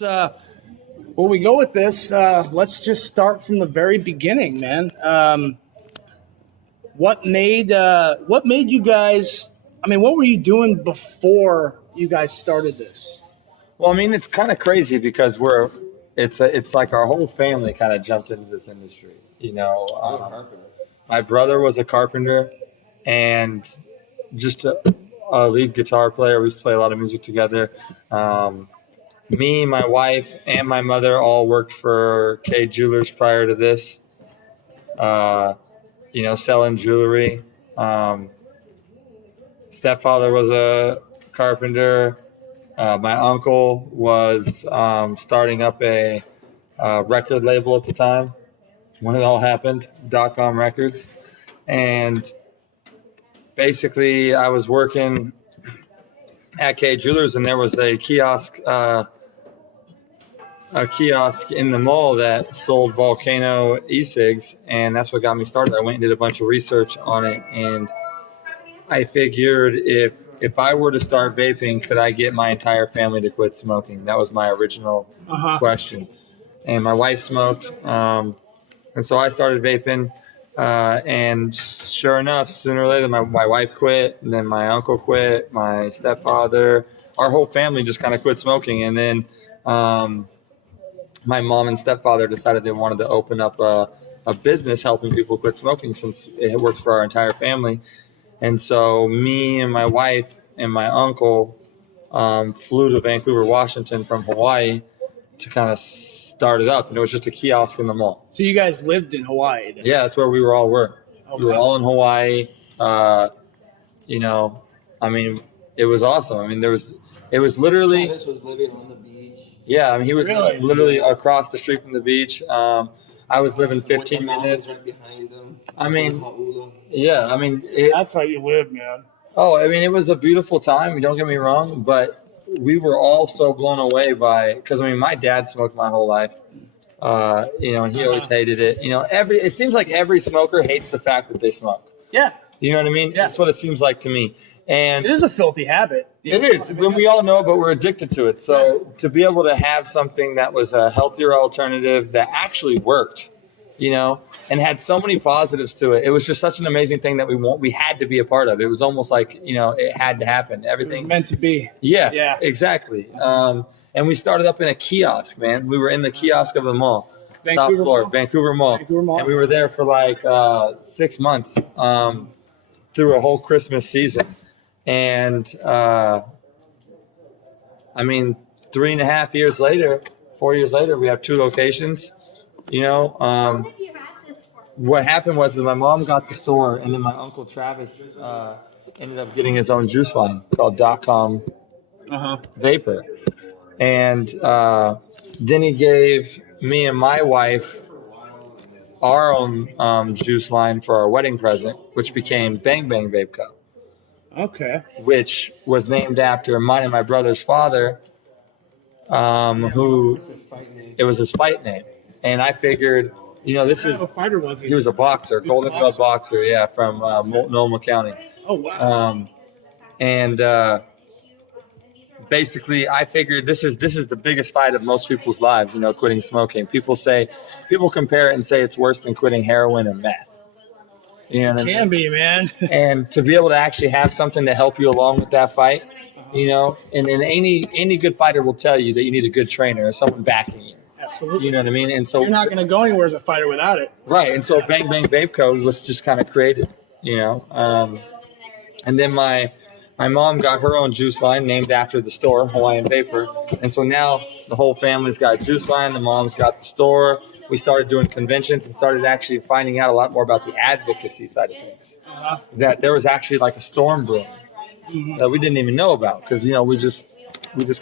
Where we go with this, let's just start from the very beginning, man. What made you guys? I mean, what were you doing before you guys started this? Well, I mean, it's kind of crazy because it's like our whole family kind of jumped into this industry. My brother was a carpenter and just a lead guitar player. We used to play a lot of music together. Me, my wife, and my mother all worked for K Jewelers prior to this. Selling jewelry. Stepfather was a carpenter. My uncle was starting up a record label at the time when it all happened, .com Records. And basically I was working at K Jewelers, and there was a kiosk in the mall that sold Volcano e-cigs, and that's what got me started. I went and did a bunch of research on it, and I figured if I were to start vaping, could I get my entire family to quit smoking? That was my original question. And my wife smoked, and so I started vaping, and sure enough, sooner or later, my wife quit, and then my uncle quit, my stepfather, our whole family just kind of quit smoking. And then my mom and stepfather decided they wanted to open up a business helping people quit smoking, since it works for our entire family. And so me and my wife and my uncle flew to Vancouver, Washington from Hawaii to kind of start it up. And it was just a kiosk in the mall. So you guys lived in Hawaii then? Yeah, that's where we were all were. Okay. We were all in Hawaii. I mean, it was awesome. I mean, it was literally... Travis was living on the beach. Yeah, I mean, he was literally across the street from the beach. I was living 15 minutes. Right behind them. I mean, yeah, I mean... That's how you live, man. Oh, I mean, it was a beautiful time. Don't get me wrong, but we were all so blown away by... Because, I mean, my dad smoked my whole life. And he always hated it. It seems like every smoker hates the fact that they smoke. Yeah. You know what I mean? Yeah. That's what it seems like to me. And it is a filthy habit. It is. When we all know it, but we're addicted to it. So to be able to have something that was a healthier alternative that actually worked, and had so many positives to it, it was just such an amazing thing that we had to be a part of. It was almost like, it had to happen. Everything it was meant to be. Yeah. Exactly. And we started up in a kiosk, man. We were in the kiosk of the mall. Top floor, Vancouver Mall. And we were there for like 6 months through a whole Christmas season. And, 3.5 years later, 4 years later, we have 2 locations. What happened was my mom got the store, and then my uncle Travis ended up getting his own juice line called .com Vapor. And then he gave me and my wife our own juice line for our wedding present, which became Bang Bang Vape Co. Okay. Which was named after mine and my brother's father, who it was his fight name. And I figured, this is... What fighter was he? He was a boxer, Golden Glove boxer, from Multnomah County. Oh, wow. Basically, I figured this is the biggest fight of most people's lives, quitting smoking. People compare it and say it's worse than quitting heroin and meth. It can be, man. And to be able to actually have something to help you along with that fight, and any good fighter will tell you that you need a good trainer or someone backing you. Absolutely. You know what I mean? And so you're not going to go anywhere as a fighter without it. Right. And so Bang Bang Vape Co. was just kind of created, And then my mom got her own juice line named after the store, Hawaiian Vapor. And so now the whole family's got a juice line. The mom's got the store. We started doing conventions and started actually finding out a lot more about the advocacy side of things. That there was actually like a storm brewing that we didn't even know about, because, we just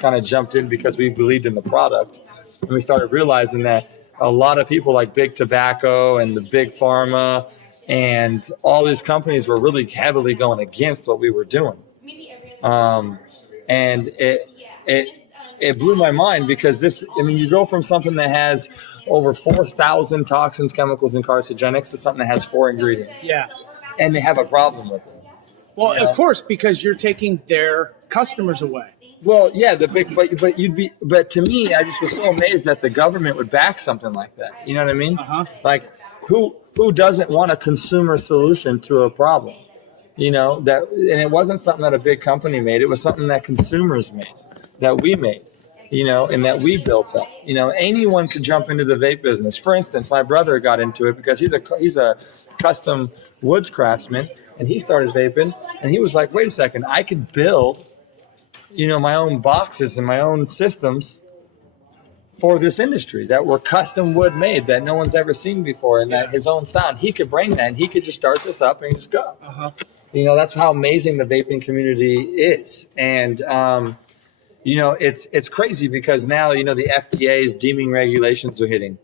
kind of jumped in because we believed in the product. And we started realizing that a lot of people like Big Tobacco and the Big Pharma and all these companies were really heavily going against what we were doing. And it blew my mind, because you go from something that has over 4,000 toxins, chemicals, and carcinogenics to something that has 4 ingredients. Yeah. And they have a problem with it. Well, of course, because you're taking their customers away. Well, yeah, but to me, I just was so amazed that the government would back something like that. You know what I mean? Like, who doesn't want a consumer solution to a problem? You know, and it wasn't something that a big company made. It was something that consumers made, that we made, you know, and that we built up. You know, anyone could jump into the vape business. For instance, my brother got into it because he's a custom woods craftsman, and he started vaping, and he was like, wait a second, I could build, you know, my own boxes and my own systems for this industry that were custom wood made that no one's ever seen before, and that his own style. And he could bring that, and he could just start this up and just go. You know, that's how amazing the vaping community is. And, you know, it's crazy because now, you know, the FDA's deeming regulations are hitting.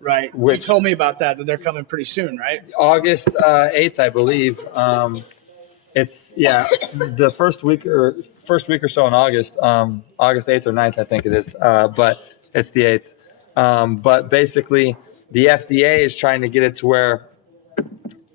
Right. You told me about that they're coming pretty soon, right? August 8th, I believe. It's the first week or so in August, August 8th or 9th, I think it is. But it's the 8th. But basically the FDA is trying to get it to where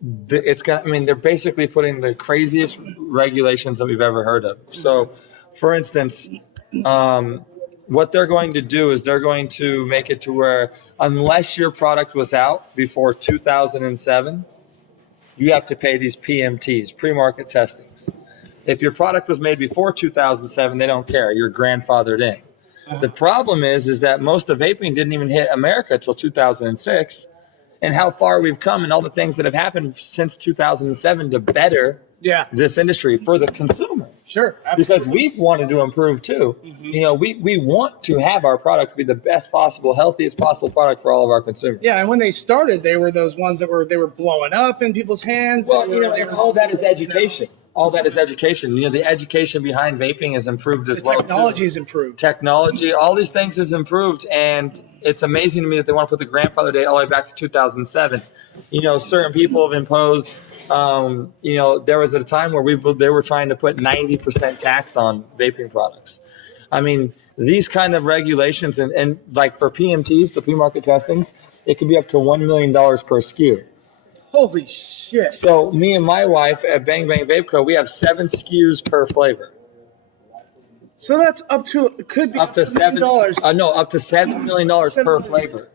they're basically putting the craziest regulations that we've ever heard of. So for instance, what they're going to do is they're going to make it to where unless your product was out before 2007, you have to pay these PMTs, pre-market testings. If your product was made before 2007, they don't care. You're grandfathered in. The problem is that most of vaping didn't even hit America until 2006, and how far we've come and all the things that have happened since 2007 to better this industry for the consumer. Sure, absolutely. Because we've wanted to improve too. You know, we want to have our product be the best possible, healthiest possible product for all of our consumers. Yeah, and when they started, they were those ones that were blowing up in people's hands. Well, you know, and all that is education. All that is education. You know, the education behind vaping has improved as well. Technology's improved. Technology, all these things has improved, and it's amazing to me that they want to put the grandfather date all the way back to 2007. You know, certain people have imposed. You know, there was a time where they were trying to put 90% tax on vaping products. I mean, these kind of regulations and like for PMTs, the pre-market testings, it could be up to $1 million per SKU. Holy shit. So me and my wife at Bang Bang Vape Co., we have 7 SKUs per flavor. So that's up to $7 million. Up to $7 million per flavor.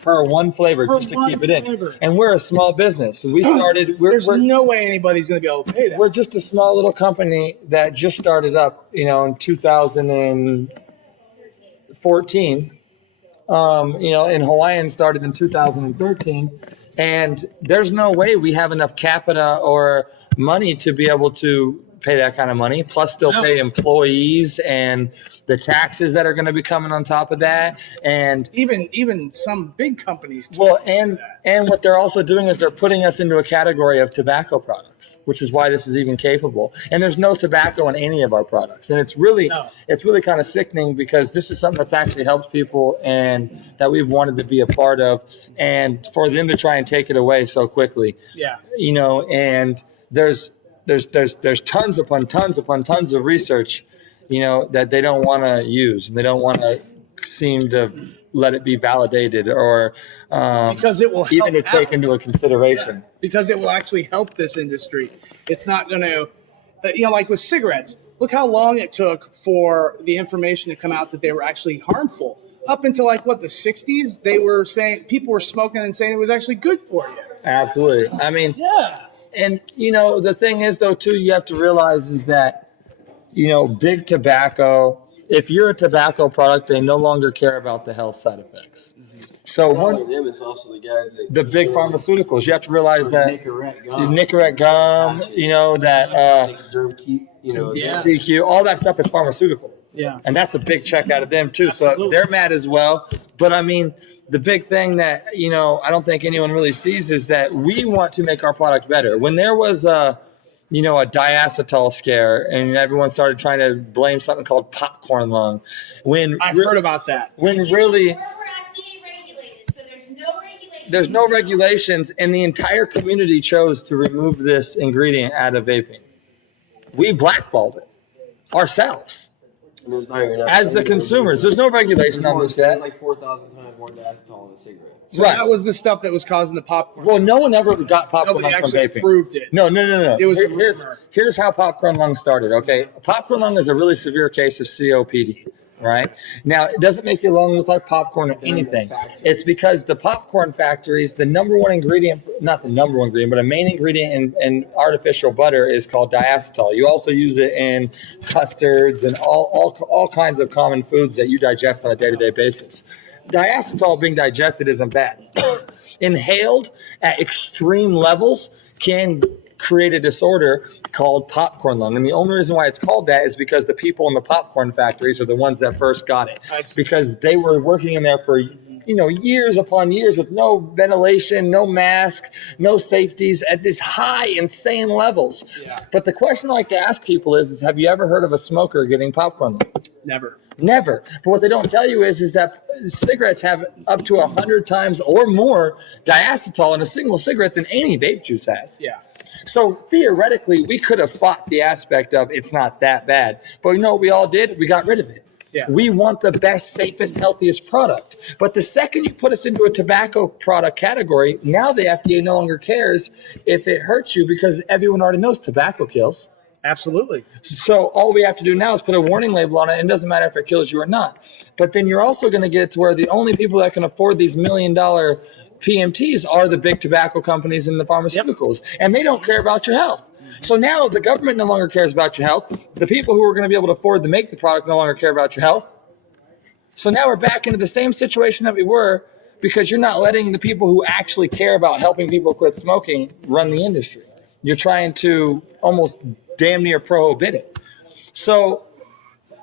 Per one flavor, just to keep it in. And we're a small business. We started. There's no way anybody's going to be able to pay that. We're just a small little company that just started up, you know, in 2014. You know, and Hawaiian started in 2013. And there's no way we have enough capita or money to be able to pay that kind of money. Plus, still pay employees and the taxes that are going to be coming on top of that, and even some big companies. Well, and what they're also doing is they're putting us into a category of tobacco products, which is why this is even capable. And there's no tobacco in any of our products, and it's really kind of sickening because this is something that's actually helped people and that we've wanted to be a part of, and for them to try and take it away so quickly. Yeah, you know, and there's tons upon tons upon tons of research, you know, that they don't want to use, and they don't want to seem to let it be validated or because it will even to take into a consideration. Yeah, because it will actually help this industry. It's not going to, you know, like with cigarettes. Look how long it took for the information to come out that they were actually harmful. Up until like the 60s, they were saying people were smoking and saying it was actually good for you. Absolutely. I mean, and you know, the thing is though too, you have to realize is that, you know, big tobacco, if you're a tobacco product, they no longer care about the health side effects. So it's also the guys that the big pharmaceuticals, you have to realize that Nicorette gum, you know, that CQ, all that stuff is pharmaceutical. Yeah. And that's a big check out of them too. Absolutely. So they're mad as well. But I mean, the big thing that, you know, I don't think anyone really sees is that we want to make our product better. When there was a diacetyl scare and everyone started trying to blame something called popcorn lung. I've heard about that. When really We're FDA regulated, so there's no regulations, and the entire community chose to remove this ingredient out of vaping. We blackballed it ourselves. There's not even as the consumers. There's no regulation on this There's yet. like 4,000 times more diacetyl in a cigarette. So Right. that was the stuff that was causing the popcorn. Well, no one ever got popcorn Nobody lung from actually vaping. proved it. No. It was a Here's rumor. here's how popcorn lung started. Okay, popcorn lung is a really severe case of COPD. Right now, it doesn't make your lung look like popcorn or anything. It's because the popcorn factories, the number one ingredient, not the number one ingredient, but a main ingredient in artificial butter is called diacetyl. You also use it in custards and all kinds of common foods that you digest on a day-to-day basis. Diacetyl being digested isn't bad. Inhaled at extreme levels can create a disorder called popcorn lung. And the only reason why it's called that is because the people in the popcorn factories are the ones that first got it. Because they were working in there for years upon years with no ventilation, no mask, no safeties at this high, insane levels. Yeah. But the question I like to ask people is have you ever heard of a smoker getting popcorn lung? Never. Never. But what they don't tell you is that cigarettes have up to 100 times or more diacetyl in a single cigarette than any vape juice has. Yeah. So theoretically, we could have fought the aspect of it's not that bad. But you know what we all did? We got rid of it. Yeah. We want the best, safest, healthiest product. But the second you put us into a tobacco product category, now the FDA no longer cares if it hurts you because everyone already knows tobacco kills. Absolutely. So all we have to do now is put a warning label on it, and it doesn't matter if it kills you or not. But then you're also going to get it to where the only people that can afford these $1 million PMTs are the big tobacco companies and the pharmaceuticals, and they don't care about your health. So now the government no longer cares about your health. The people who are going to be able to afford to make the product no longer care about your health. So now we're back into the same situation that we were because you're not letting the people who actually care about helping people quit smoking run the industry. You're trying to almost damn near prohibit it. So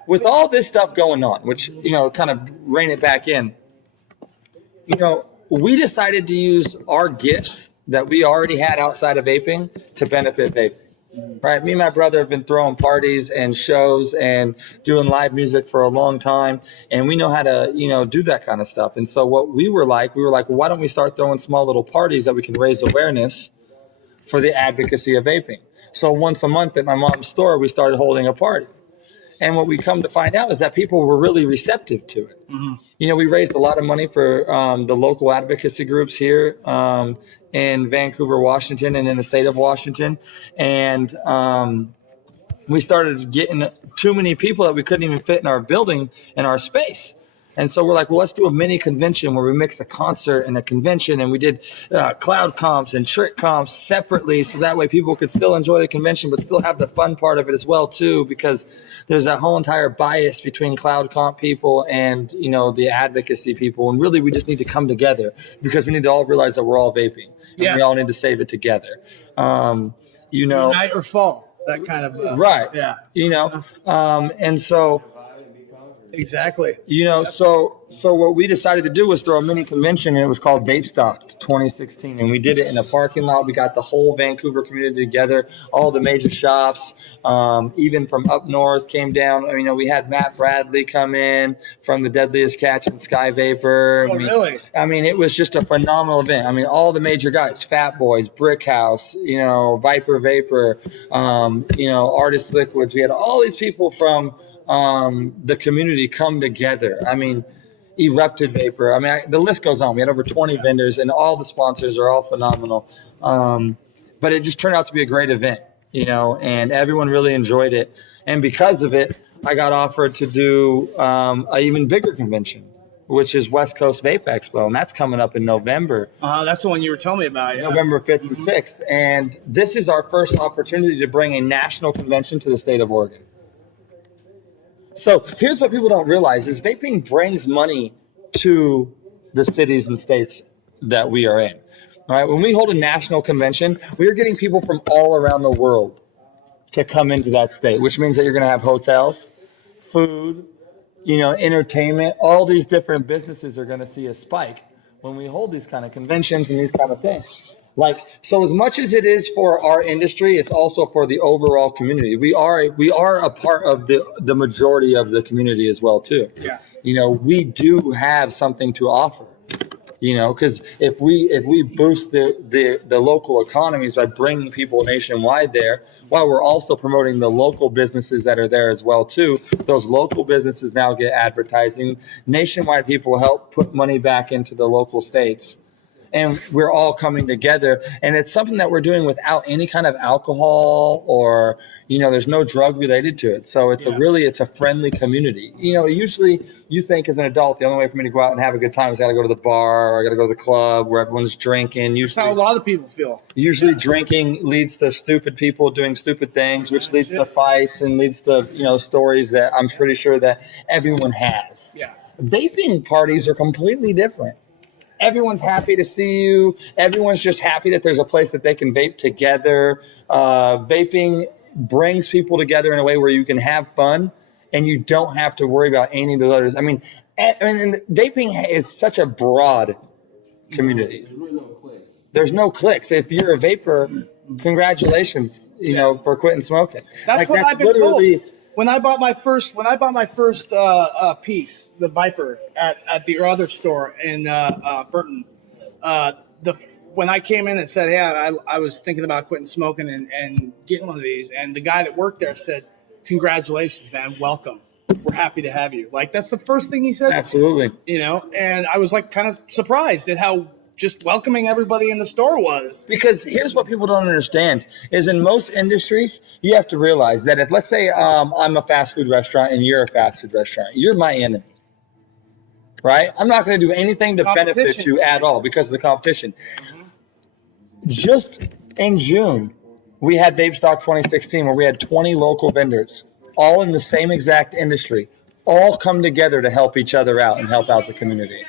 with all this stuff going on, which, kind of rein it back in, we decided to use our gifts that we already had outside of vaping to benefit vaping. Right? Me and my brother have been throwing parties and shows and doing live music for a long time. And we know how to, do that kind of stuff. And so what we were like, well, why don't we start throwing small little parties that we can raise awareness for the advocacy of vaping? So once a month at my mom's store, we started holding a party. And what we come to find out is that people were really receptive to it. Mm-hmm. We raised a lot of money for the local advocacy groups here in Vancouver, Washington, and in the state of Washington. And we started getting too many people that we couldn't even fit in our building, in our space. And so we're like, well, let's do a mini convention where we mix a concert and a convention. And we did cloud comps and trick comps separately. So that way people could still enjoy the convention, but still have the fun part of it as well, too, because there's that whole entire bias between cloud comp people and, the advocacy people. And really, we just need to come together because we need to all realize that we're all vaping. And we all need to save it together. Unite or fall. That kind of. Right. Yeah. And so. Exactly. So what we decided to do was throw a mini convention, and it was called Vape Stock 2016. And we did it in a parking lot. We got the whole Vancouver community together, all the major shops, even from up north came down. We had Matt Bradley come in from the Deadliest Catch and Sky Vapor. Oh, really? It was just a phenomenal event. All the major guys, Fat Boys, Brick House, Viper Vapor, Artist Liquids. We had all these people from the community come together. Erupted Vapor. The list goes on. We had over 20 vendors, and all the sponsors are all phenomenal. But it just turned out to be a great event, and everyone really enjoyed it. And because of it, I got offered to do an even bigger convention, which is West Coast Vape Expo, and that's coming up in November. That's the one you were telling me about. Yeah. November 5th and 6th. And this is our first opportunity to bring a national convention to the state of Oregon. So here's what people don't realize is vaping brings money to the cities and states that we are in. All right. When we hold a national convention, we are getting people from all around the world to come into that state, which means that you're going to have hotels, food, entertainment. All these different businesses are going to see a spike when we hold these kind of conventions and these kind of things. So as much as it is for our industry, it's also for the overall community. We are a part of the majority of the community as well, too. Yeah. We do have something to offer. You know, because if we boost the local economies by bringing people nationwide there, while we're also promoting the local businesses that are there as well too, those local businesses now get advertising. Nationwide people help put money back into the local states. And we're all coming together, and it's something that we're doing without any kind of alcohol or, you know, there's no drug related to it. So it's it's a friendly community. You know, usually you think as an adult, the only way for me to go out and have a good time is I got to go to the bar or I got to go to the club where everyone's drinking. Usually, That's how a lot of people feel. Usually drinking leads to stupid people doing stupid things, which leads to fights and leads to, you know, stories that I'm pretty sure that everyone has. Yeah. Vaping parties are completely different. Everyone's happy to see you. Everyone's just happy that there's a place that they can vape together. Vaping brings people together in a way where you can have fun and you don't have to worry about any of the others. I mean, and vaping is such a broad community. There's really no clicks. There's no clicks. If you're a vapor, congratulations, you know, for quitting smoking. That's what I've been told. When I bought my first piece, the Viper at the other store in Burton, when I came in and said, "Hey, I was thinking about quitting smoking and getting one of these," and the guy that worked there said, "Congratulations, man! Welcome. We're happy to have you." Like that's the first thing he said. Absolutely. You know, and I was like kind of surprised at how just welcoming everybody in the store was. Because here's what people don't understand is in most industries, you have to realize that if, let's say, I'm a fast food restaurant and you're a fast food restaurant, you're my enemy, right? I'm not going to do anything to benefit you at all because of the competition. Mm-hmm. Just in June, we had Vape Stock 2016 where we had 20 local vendors, all in the same exact industry, all come together to help each other out and help out the community.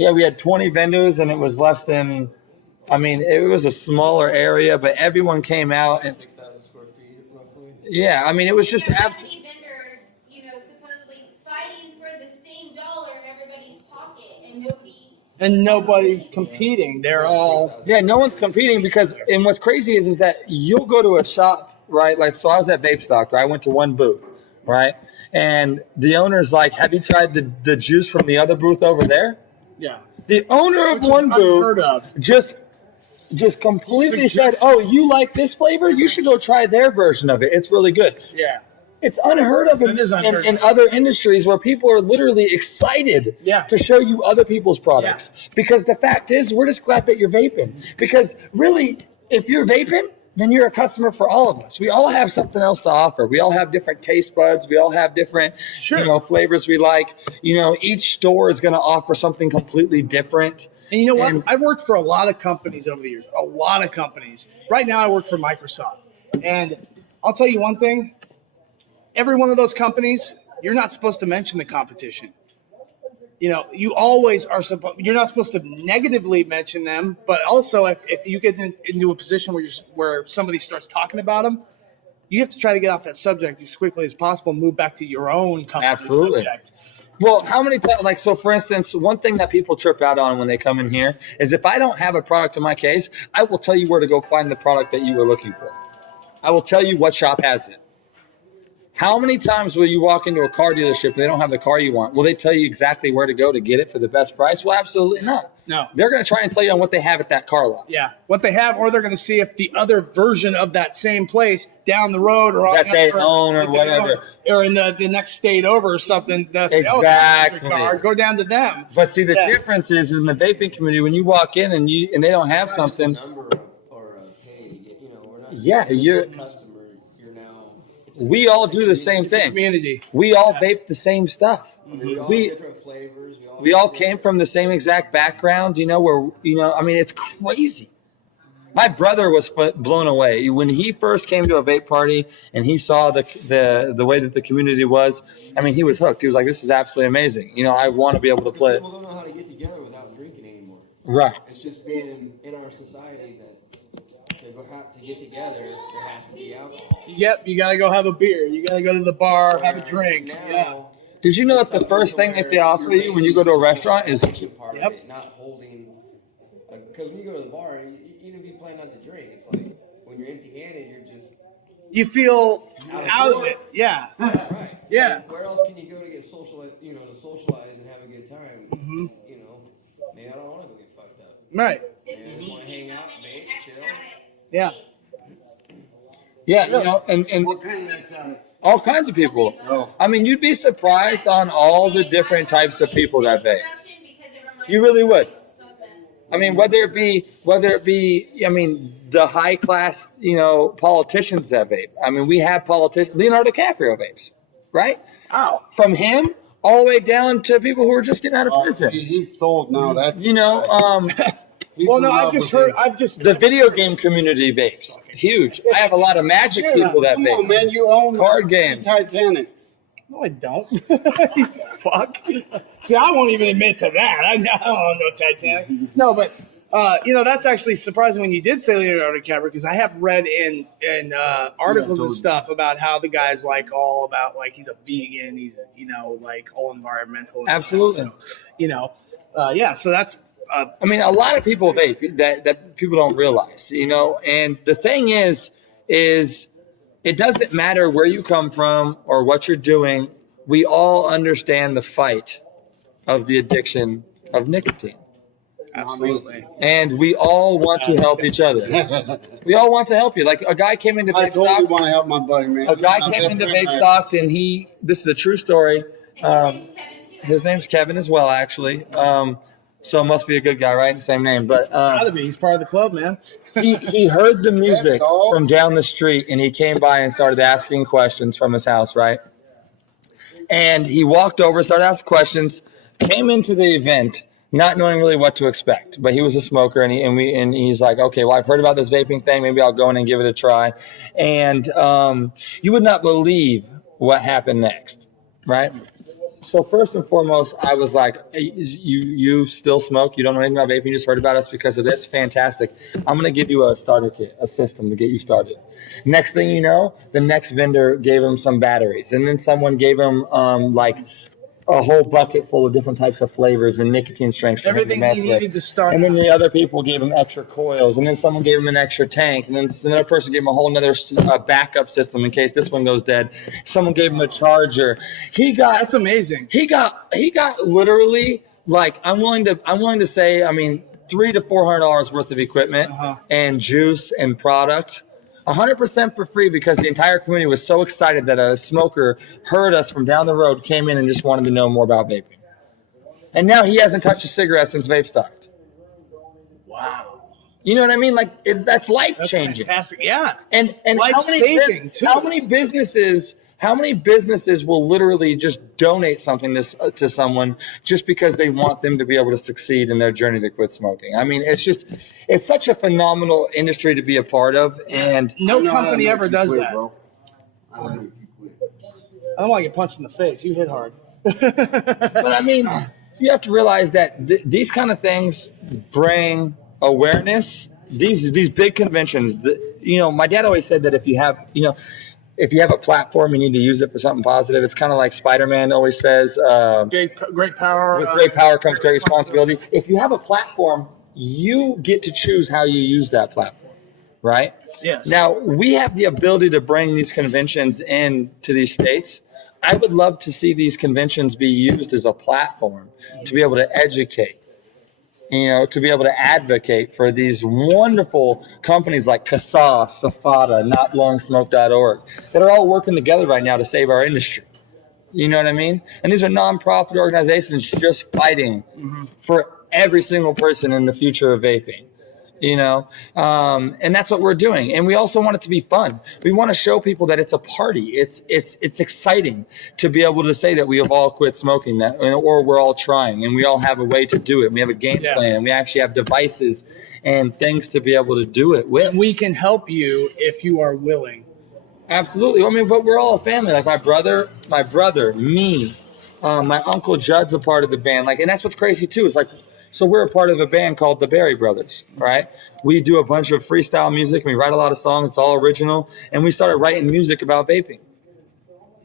Yeah, we had 20 vendors, and it was less than, I mean, it was a smaller area, but everyone came out. And 6,000 square feet, roughly. Yeah, I mean, it was just absolutely. Vendors, you know, supposedly fighting for the same dollar in everybody's pocket, and nobody's competing. They're all no one's competing because, and what's crazy is that you'll go to a shop, right? Like, so I was at Vape Stock, right? I went to one booth, right? And the owner's like, "Have you tried the juice from the other booth over there?" Yeah. The owner of one booth just completely said, "Oh, you like this flavor? You should go try their version of it. It's really good." Yeah. It's unheard of in other industries where people are literally excited to show you other people's products. Yeah. Because the fact is, we're just glad that you're vaping. Because really, if you're vaping, then you're a customer for all of us. We all have something else to offer. We all have different taste buds. We all have different, you know, flavors we like. You know, each store is going to offer something completely different. And you know what? I've worked for a lot of companies over the years. A lot of companies. Right now, I work for Microsoft. And I'll tell you one thing. Every one of those companies, you're not supposed to mention the competition. You know, you always are you're not supposed to negatively mention them, but also if you get into a position where somebody starts talking about them, you have to try to get off that subject as quickly as possible and move back to your own company subject. Well, how many times, like, so for instance, one thing that people trip out on when they come in here is if I don't have a product in my case, I will tell you where to go find the product that you were looking for. I will tell you what shop has it. How many times will you walk into a car dealership and they don't have the car you want? Will they tell you exactly where to go to get it for the best price? Well, absolutely not. No. They're going to try and sell you on what they have at that car lot. Yeah, what they have, or they're going to see if the other version of that same place down the road or that they own or whatever. Or in the next state over or something. That's exactly. Car, go down to them. But see, the difference is in the vaping community, when you walk in and they don't have something. Number or a pay, you know, we're not. Yeah, you're. We all do the same thing. Community. We all vape the same stuff. I mean, we all have different flavors. We all came from the same exact background, you know, where, you know, I mean, it's crazy. My brother was blown away when he first came to a vape party and he saw the way that the community was. I mean, he was hooked. He was like, "This is absolutely amazing. You know, I want to be able to play." People don't know how to get together without drinking anymore. Right. It's just been in our society that to get together, there has to be alcohol. Yep, you got to go have a beer. You got to go to the bar, have a drink. Now, Did you know that the first thing that they offer you when you go to a restaurant is part of it, not holding, because when you go to the bar, even if you plan not to drink, it's like when you're empty-handed, you're just you feel out of it. Yeah. Right. Yeah. Where else can you go to get social? To socialize and have a good time. Mm-hmm. Maybe I don't want to go get fucked up. Right. Maybe I just want to hang out, vape, chill. Yeah. Yeah, and What kind of exotics? all kinds of people. Oh. I mean, you'd be surprised on all the different types of people that vape. You really would. I mean, whether it be, the high class, politicians that vape. I mean, we have politicians. Leonardo DiCaprio vapes, right? Oh. From him all the way down to people who are just getting out of prison. He's sold now. That's Well, no, I've just the video game community vapes, huge. I have a lot of Magic people that come vape. on, man, you own Card games. Titanics. No, I don't. You fuck. See, I won't even admit to that. I don't own no Titanic. No, but that's actually surprising when you did say Leonardo DiCaprio, because I have read in articles and stuff about how the guy's like all about, like, he's a vegan, he's like all environmental. And Absolutely. So, so that's. I mean, a lot of people vape that people don't realize, and the thing is it doesn't matter where you come from or what you're doing. We all understand the fight of the addiction of nicotine. Absolutely. And we all want to help each other. We all want to help you. Like, a guy came into I Vape totally Stock. want to help my buddy, man. A guy came into Vape Stock, and this is a true story. His name's Kevin as well, actually. So must be a good guy, right? Same name. But Gotta be. He's part of the club, man. he heard the music from down the street, and he came by and started asking questions from his house, right? And he walked over, started asking questions, came into the event not knowing really what to expect. But he was a smoker, and he's like, okay, well, I've heard about this vaping thing. Maybe I'll go in and give it a try. And you would not believe what happened next, right? So first and foremost, I was like, hey, you still smoke? You don't know anything about vaping? You just heard about us because of this? Fantastic. I'm going to give you a starter kit, a system to get you started. Next thing you know, the next vendor gave him some batteries. And then someone gave him a whole bucket full of different types of flavors and nicotine strengths. Everything he needed to start. And then the other people gave him extra coils. And then someone gave him an extra tank. And then another person gave him a whole other backup system in case this one goes dead. Someone gave him a charger. That's amazing. He got literally, like, I'm willing to say, I mean, $300 to $400 worth of equipment and juice and product. 100% for free, because the entire community was so excited that a smoker heard us from down the road, came in and just wanted to know more about vaping. And now he hasn't touched a cigarette since Vape stopped. Wow. You know what I mean? Like, that's life changing. Fantastic. Yeah. And Life-saving, too. How many businesses will literally just donate something to someone just because they want them to be able to succeed in their journey to quit smoking? I mean, it's such a phenomenal industry to be a part of, and no company ever does quit, that. bro. I want to make you quit. I don't want to get punched in the face. You hit hard. but I mean, you have to realize that these kind of things bring awareness. These big conventions, my dad always said that if you have a platform, you need to use it for something positive. It's kind of like Spider-Man always says, great power. with great power comes great responsibility. If you have a platform, you get to choose how you use that platform, right? Yes. Now, we have the ability to bring these conventions into these states. I would love to see these conventions be used as a platform to be able to educate, to be able to advocate for these wonderful companies like CASA, Safada, NotBlowingSmoke.org, that are all working together right now to save our industry. You know what I mean? And these are nonprofit organizations just fighting for every single person in the future of vaping. And that's what we're doing. And we also want it to be fun. We want to show people that it's a party. It's exciting to be able to say that we have all quit smoking, or we're all trying, and we all have a way to do it. We have a game plan, and we actually have devices and things to be able to do it with. And we can help you if you are willing. Absolutely. I mean, but we're all a family. Like my brother, me, my uncle Judd's a part of the band. Like, and that's what's crazy too. It's like, so we're a part of a band called the Berry Brothers, right? We do a bunch of freestyle music, and we write a lot of songs. It's all original. And we started writing music about vaping.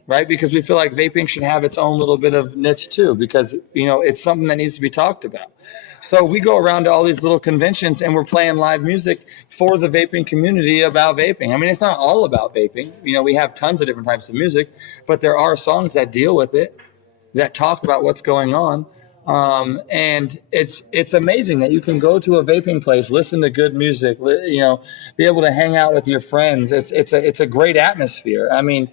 right? Because we feel like vaping should have its own little bit of niche too, because, you know, it's something that needs to be talked about. So we go around to all these little conventions and we're playing live music for the vaping community about vaping. I mean, it's not all about vaping. You know, we have tons of different types of music, but there are songs that deal with it, that talk about what's going on. And it's amazing that you can go to a vaping place, listen to good music, you know, be able to hang out with your friends. It's a great atmosphere. I mean,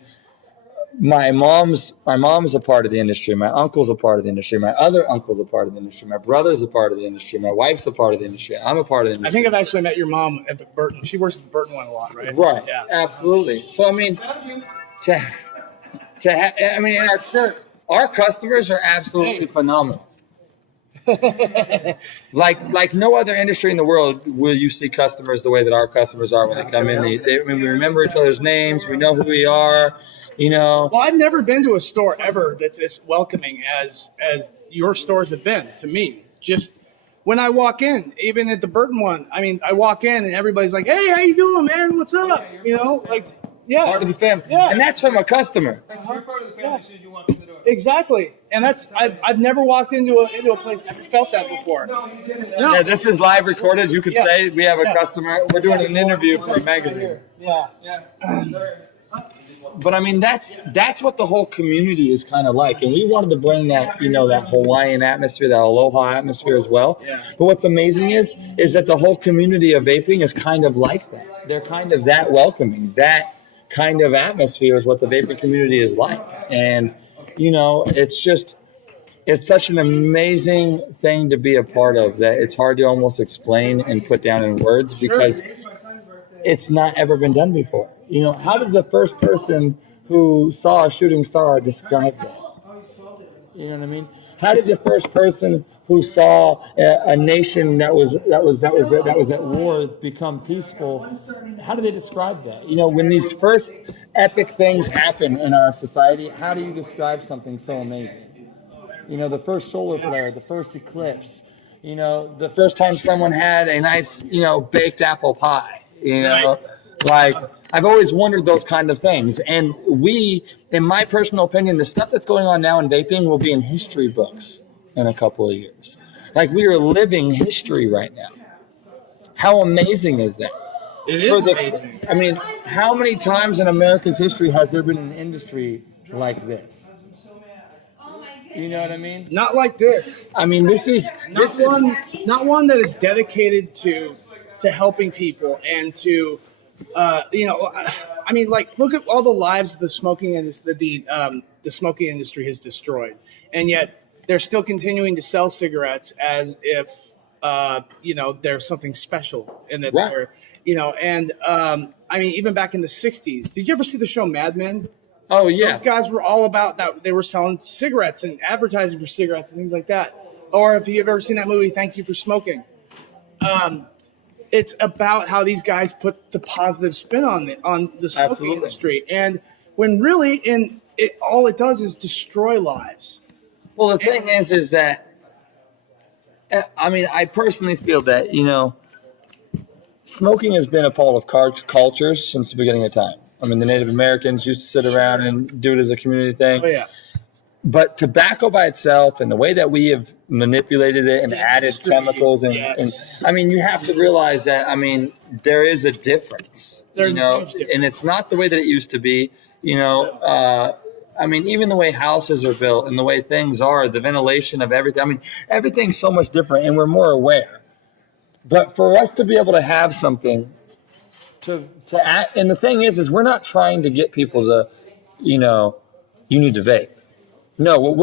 my mom's a part of the industry. My uncle's a part of the industry. My other uncle's a part of the industry. My brother's a part of the industry. My wife's a part of the industry. I'm a part of the industry. I think I've actually met your mom at the Burton. She works at the Burton one a lot, right? Right. Yeah. Absolutely. So I mean, I mean, our customers are absolutely phenomenal. like no other industry in the world will you see customers the way that our customers are when they come in. I mean, we remember each other's names. We know who we are. You know. Well, I've never been to a store ever that's as welcoming as your stores have been to me. Just when I walk in, even at the Burton one, I mean, I walk in and everybody's like, "Hey, how you doing, man? What's up?" You know, like, yeah, Part of the family. Yeah. And that's from a customer. You're part of the family as soon as you walk in the door. exactly. And that's I've never walked into a place that felt that before. No. Yeah, this is live recorded. You could Yeah. say we have a Yeah. customer. We're doing an interview for a magazine. Yeah. But I mean, that's what the whole community is kind of like, and we wanted to bring that, you know, that Hawaiian atmosphere, that aloha atmosphere as well. Yeah. But what's amazing is that the whole community of vaping is kind of like that. They're kind of that welcoming. That kind of atmosphere is what the vaping community is like, and you know, it's such an amazing thing to be a part of that it's hard to almost explain and put down in words because it's not ever been done before. You know, how did the first person who saw a shooting star describe that? You know what I mean? How did the first person who saw a nation that was at war become peaceful? How do they describe that? You know, when these first epic things happen in our society, how do you describe something so amazing? You know, the first solar flare, the first eclipse, you know, the first time someone had a nice, you know, baked apple pie, you know, like I've always wondered those kind of things. And we, in my personal opinion, the stuff that's going on now in vaping will be in history books in a couple of years. Like we are living history right now. How amazing is that? It is amazing. I mean, how many times in America's history has there been an industry like this? You know what I mean? Not like this. I mean, Not one that is dedicated to helping people and to, you know, I mean, like look at all the lives the smoking and the smoking industry has destroyed, and yet they're still continuing to sell cigarettes as if you know they're something special and that they're, you know, and I mean even back in the '60s, did you ever see the show Mad Men? Oh yeah. Those guys were all about that. They were selling cigarettes and advertising for cigarettes and things like that. Or if you've ever seen that movie, Thank You for Smoking. It's about how these guys put the positive spin on the smoking industry, and when really all it does is destroy lives. Well, the thing is that I mean, I personally feel that, you know, smoking has been a part of cultures since the beginning of time. I mean, the Native Americans used to sit around and do it as a community thing. Oh yeah. But tobacco by itself and the way that we have manipulated it and added chemicals and I mean, you have to realize that, I mean, there is a difference. There's you know, a huge difference. And it's not the way that it used to be, you know. I mean, even the way houses are built and the way things are, the ventilation of everything. I mean, everything's so much different and we're more aware. But for us to be able to have something to act, and the thing is we're not trying to get people to, you know, you need to vape. No, what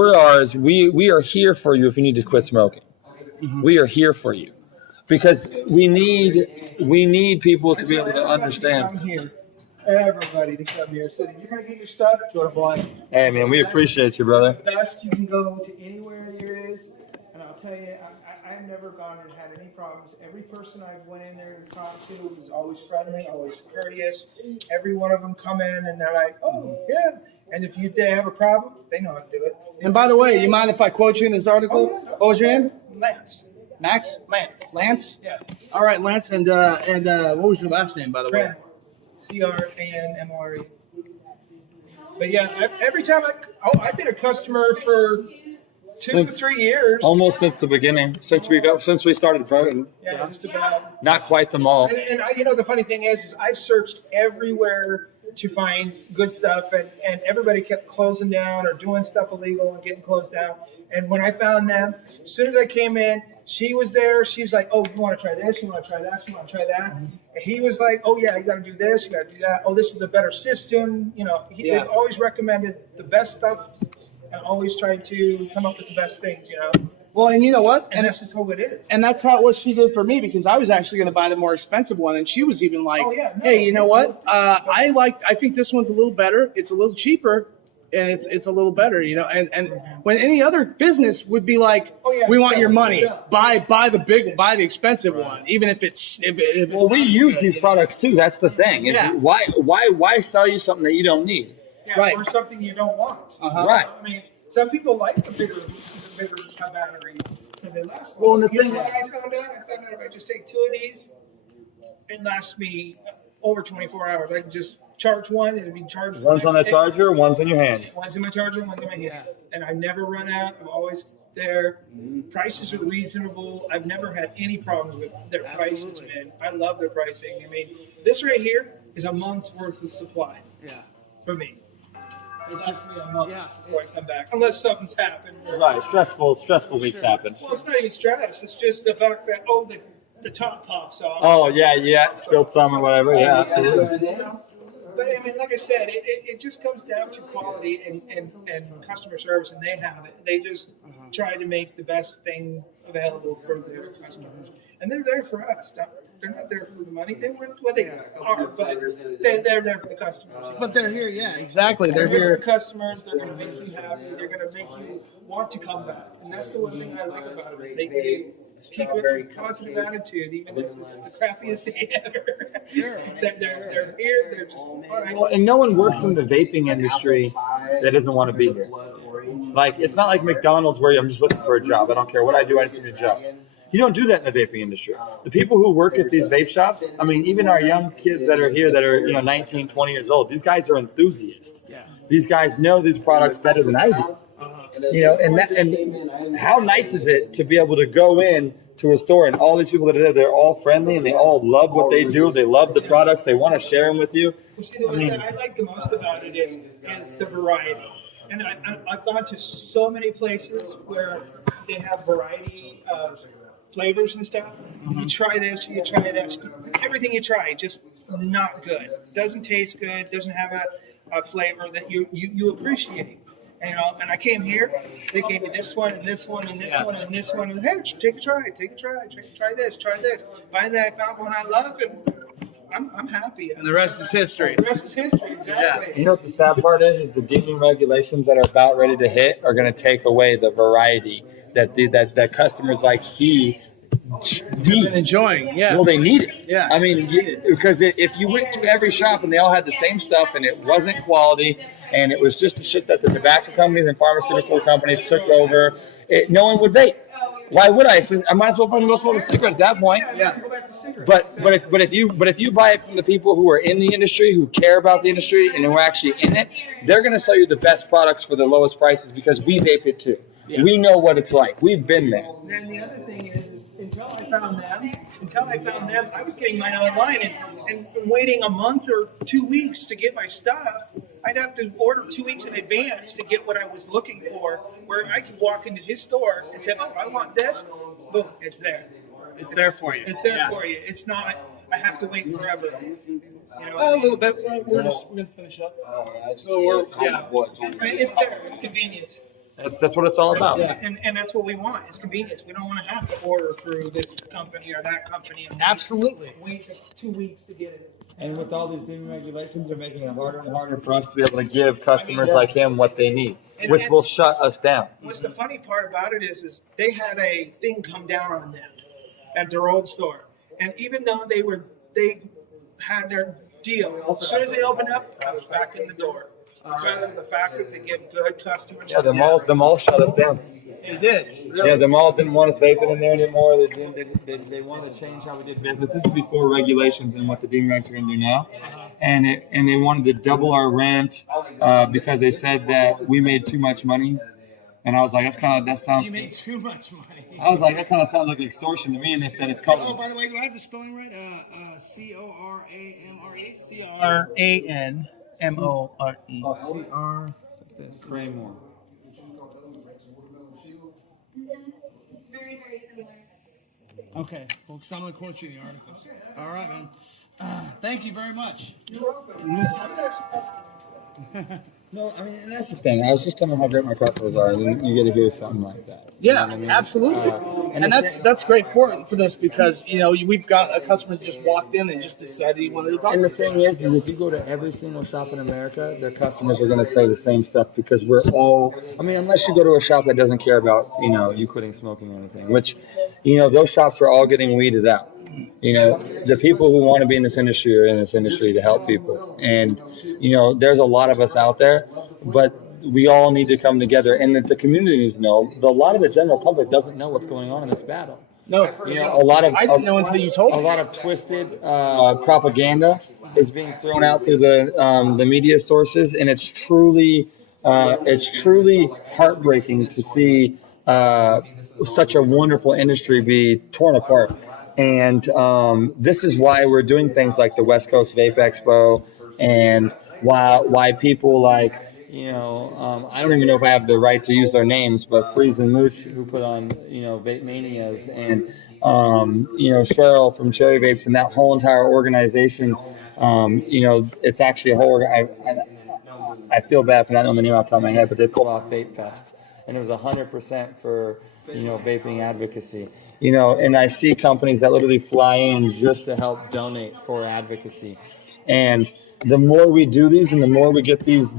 we are here for you if you need to quit smoking. Mm-hmm. We are here for you because we need people to be able to understand. I'm here. Everybody to come here. So you're gonna get your stuff. Go to Hawaii. Hey man, we appreciate you, brother. Best you can go to anywhere there is, and I'll tell you, I've never gone and had any problems. Every person I've went in there and talked to was always friendly, always courteous. Every one of them come in and they're like, "Oh yeah," and if they have a problem, they know how to do it. And by the way, you mind if I quote you in this article? Oh, yeah. What was your name? Lance. Max? Lance. Lance? Yeah. All right, Lance. And what was your last name, by the way? Cranmore. CRANMORE. But yeah, every time I've been a customer for 2 to 3 years. Almost since the beginning, since we started voting. Yeah, just about. Not quite the mall. And the funny thing is I've searched everywhere to find good stuff, and everybody kept closing down or doing stuff illegal and getting closed down. And when I found them, as soon as I came in, she was there. She was like, "Oh, you want to try this? You want to try that? You want to try that?" And he was like, "Oh yeah, you got to do this. You got to do that. Oh, this is a better system." They always recommended the best stuff and always tried to come up with the best things. Well, and you know what? And that's just how it is. And that's how what she did for me, because I was actually going to buy the more expensive one, and she was even like, Oh, yeah, no, "Hey, you know what? I think this one's a little better. It's a little cheaper, and it's a little better, And when any other business would be like, Oh, yeah, we want your sell, money, sell. buy the expensive one, even if it's if Well, we not use good, these products too. That's the thing. Is Yeah. why sell you something that you don't need? Yeah, Right. or something you don't want. Right. I mean, some people like the bigger batteries because they last. Well, and the You thing- know what I found out if I just take 2 of these, it lasts me over 24 hours. I can just charge one, and it'll be charged. One's on the charger, one's in your hand. One's in my charger, one's in my hand. And I've never run out. I'm always there. Prices are reasonable. I've never had any problems with their prices, man. I love their pricing. I mean, this right here is a month's worth of supply for me. It's just a month before I come back, unless something's happened. Right. Stressful weeks happen. Well, it's not even stress. It's just the fact that the top pops off. Oh yeah, spilled some or whatever. Yeah, absolutely. But I mean, like I said, it just comes down to quality and customer service, and they have it. They just try to make the best thing available for their customers, and they're there for us. They're not there for the money. They want what they are, but they're there for the customers. But they're here, exactly. They're They're here. for customers. They're going to make you happy. They're going to make you want to come back, and that's the one thing I like about it is they keep a positive attitude, even if it's the crappiest day ever. They're here. They're just all right. Well, and no one works in the vaping industry that doesn't want to be here. Like, it's not like McDonald's where I'm just looking for a job. I don't care what I do. I just need a job. You don't do that in the vaping industry. The people who work at these vape shops, I mean, even our young kids that are here that are 19, 20 years old, these guys are enthusiasts. These guys know these products better than I do. And how nice is it to be able to go in to a store and all these people that are there, they're all friendly and they all love what they do. They love the products. They want to share them with you. Well, see, the one that I like the most about it is the variety. And I've gone to so many places where they have variety of flavors and stuff. You try this, you try that. Everything you try, just not good. Doesn't taste good. Doesn't have a flavor that you appreciate. And I came here. They gave me this one and this one and this one and this one. And hey, take a try. Try this. Finally, I found one I love, and I'm happy. And the rest is history. The rest is history. Exactly. You know what the sad part is the deeming regulations that are about ready to hit are going to take away the variety that customers like he Been enjoying, Well, they need it. Yeah. I mean, because if you went to every shop and they all had the same stuff and it wasn't quality and it was just the shit that the tobacco companies and pharmaceutical companies took over, no one would vape. Why would I? I might as well go smoke a cigarette at that point. Yeah. Go back to cigarettes. But if you buy it from the people who are in the industry, who care about the industry, and who are actually in it, they're going to sell you the best products for the lowest prices because we vape it too. Yeah. We know what it's like. We've been there. And then the other thing is until I found them, I was getting mine online and waiting a month or 2 weeks to get my stuff. I'd have to order 2 weeks in advance to get what I was looking for, where I could walk into his store and say, oh, I want this. Boom, it's there. It's there for you. It's there for you. It's not, I have to wait forever. A little bit. We're going to finish up. It's there. It's convenience. That's what it's all about. Yeah. And that's what we want. It's convenience. We don't want to have to order through this company or that company. And Absolutely. wait 2 weeks to get it. And with all these deeming regulations, they're making it harder and harder for us to be able to give customers like him what they need, which will shut us down. What's the funny part about it is they had a thing come down on them at their old store. And even though they had their deal, as soon as they opened up, I was back in the door. Because of the fact that they get good customers. Yeah, the mall shut us down. They did. Yeah, the mall didn't want us vaping in there anymore. They wanted to change how we did business. This is before regulations and what the deregs are going to do now. And they wanted to double our rent because they said that we made too much money. And I was like, that sounds. You made too much money. I was like, that kind of sounds like extortion to me. And they said it's called. Oh, by the way, do I have the spelling right? Coramore. CR. Craymore. It's very, very similar. Okay, well, because I'm going to quote you in the articles. All right, man. Thank you very much. No, I mean, and that's the thing. I was just telling them how great my customers are, and then you get to hear something like that. Yeah, You know what I mean? absolutely. And And that's great for this because, we've got a customer that just walked in and just decided he wanted to talk. And the thing is if you go to every single shop in America, their customers are going to say the same stuff because we're all, I mean, unless you go to a shop that doesn't care about, you quitting smoking or anything, which, those shops are all getting weeded out. The people who want to be in this industry are in this industry to help people. And, there's a lot of us out there, but we all need to come together. And that the community needs to know. A lot of the general public doesn't know what's going on in this battle. No, A lot of I didn't know until you told me. A lot of twisted propaganda is being thrown out through the media sources, and it's truly heartbreaking to see such a wonderful industry be torn apart. And this is why we're doing things like the West Coast Vape Expo, and why people like, I don't even know if I have the right to use their names, but Freeze and Mooch, who put on, Vape Manias, and, Cheryl from Cherry Vapes, and that whole entire organization, it's actually a whole, I feel bad for not knowing the name off the top of my head, but they pulled off Vape Fest, and it was 100% for, vaping advocacy. And I see companies that literally fly in just to help donate for advocacy. And the more we do these, and the more we get these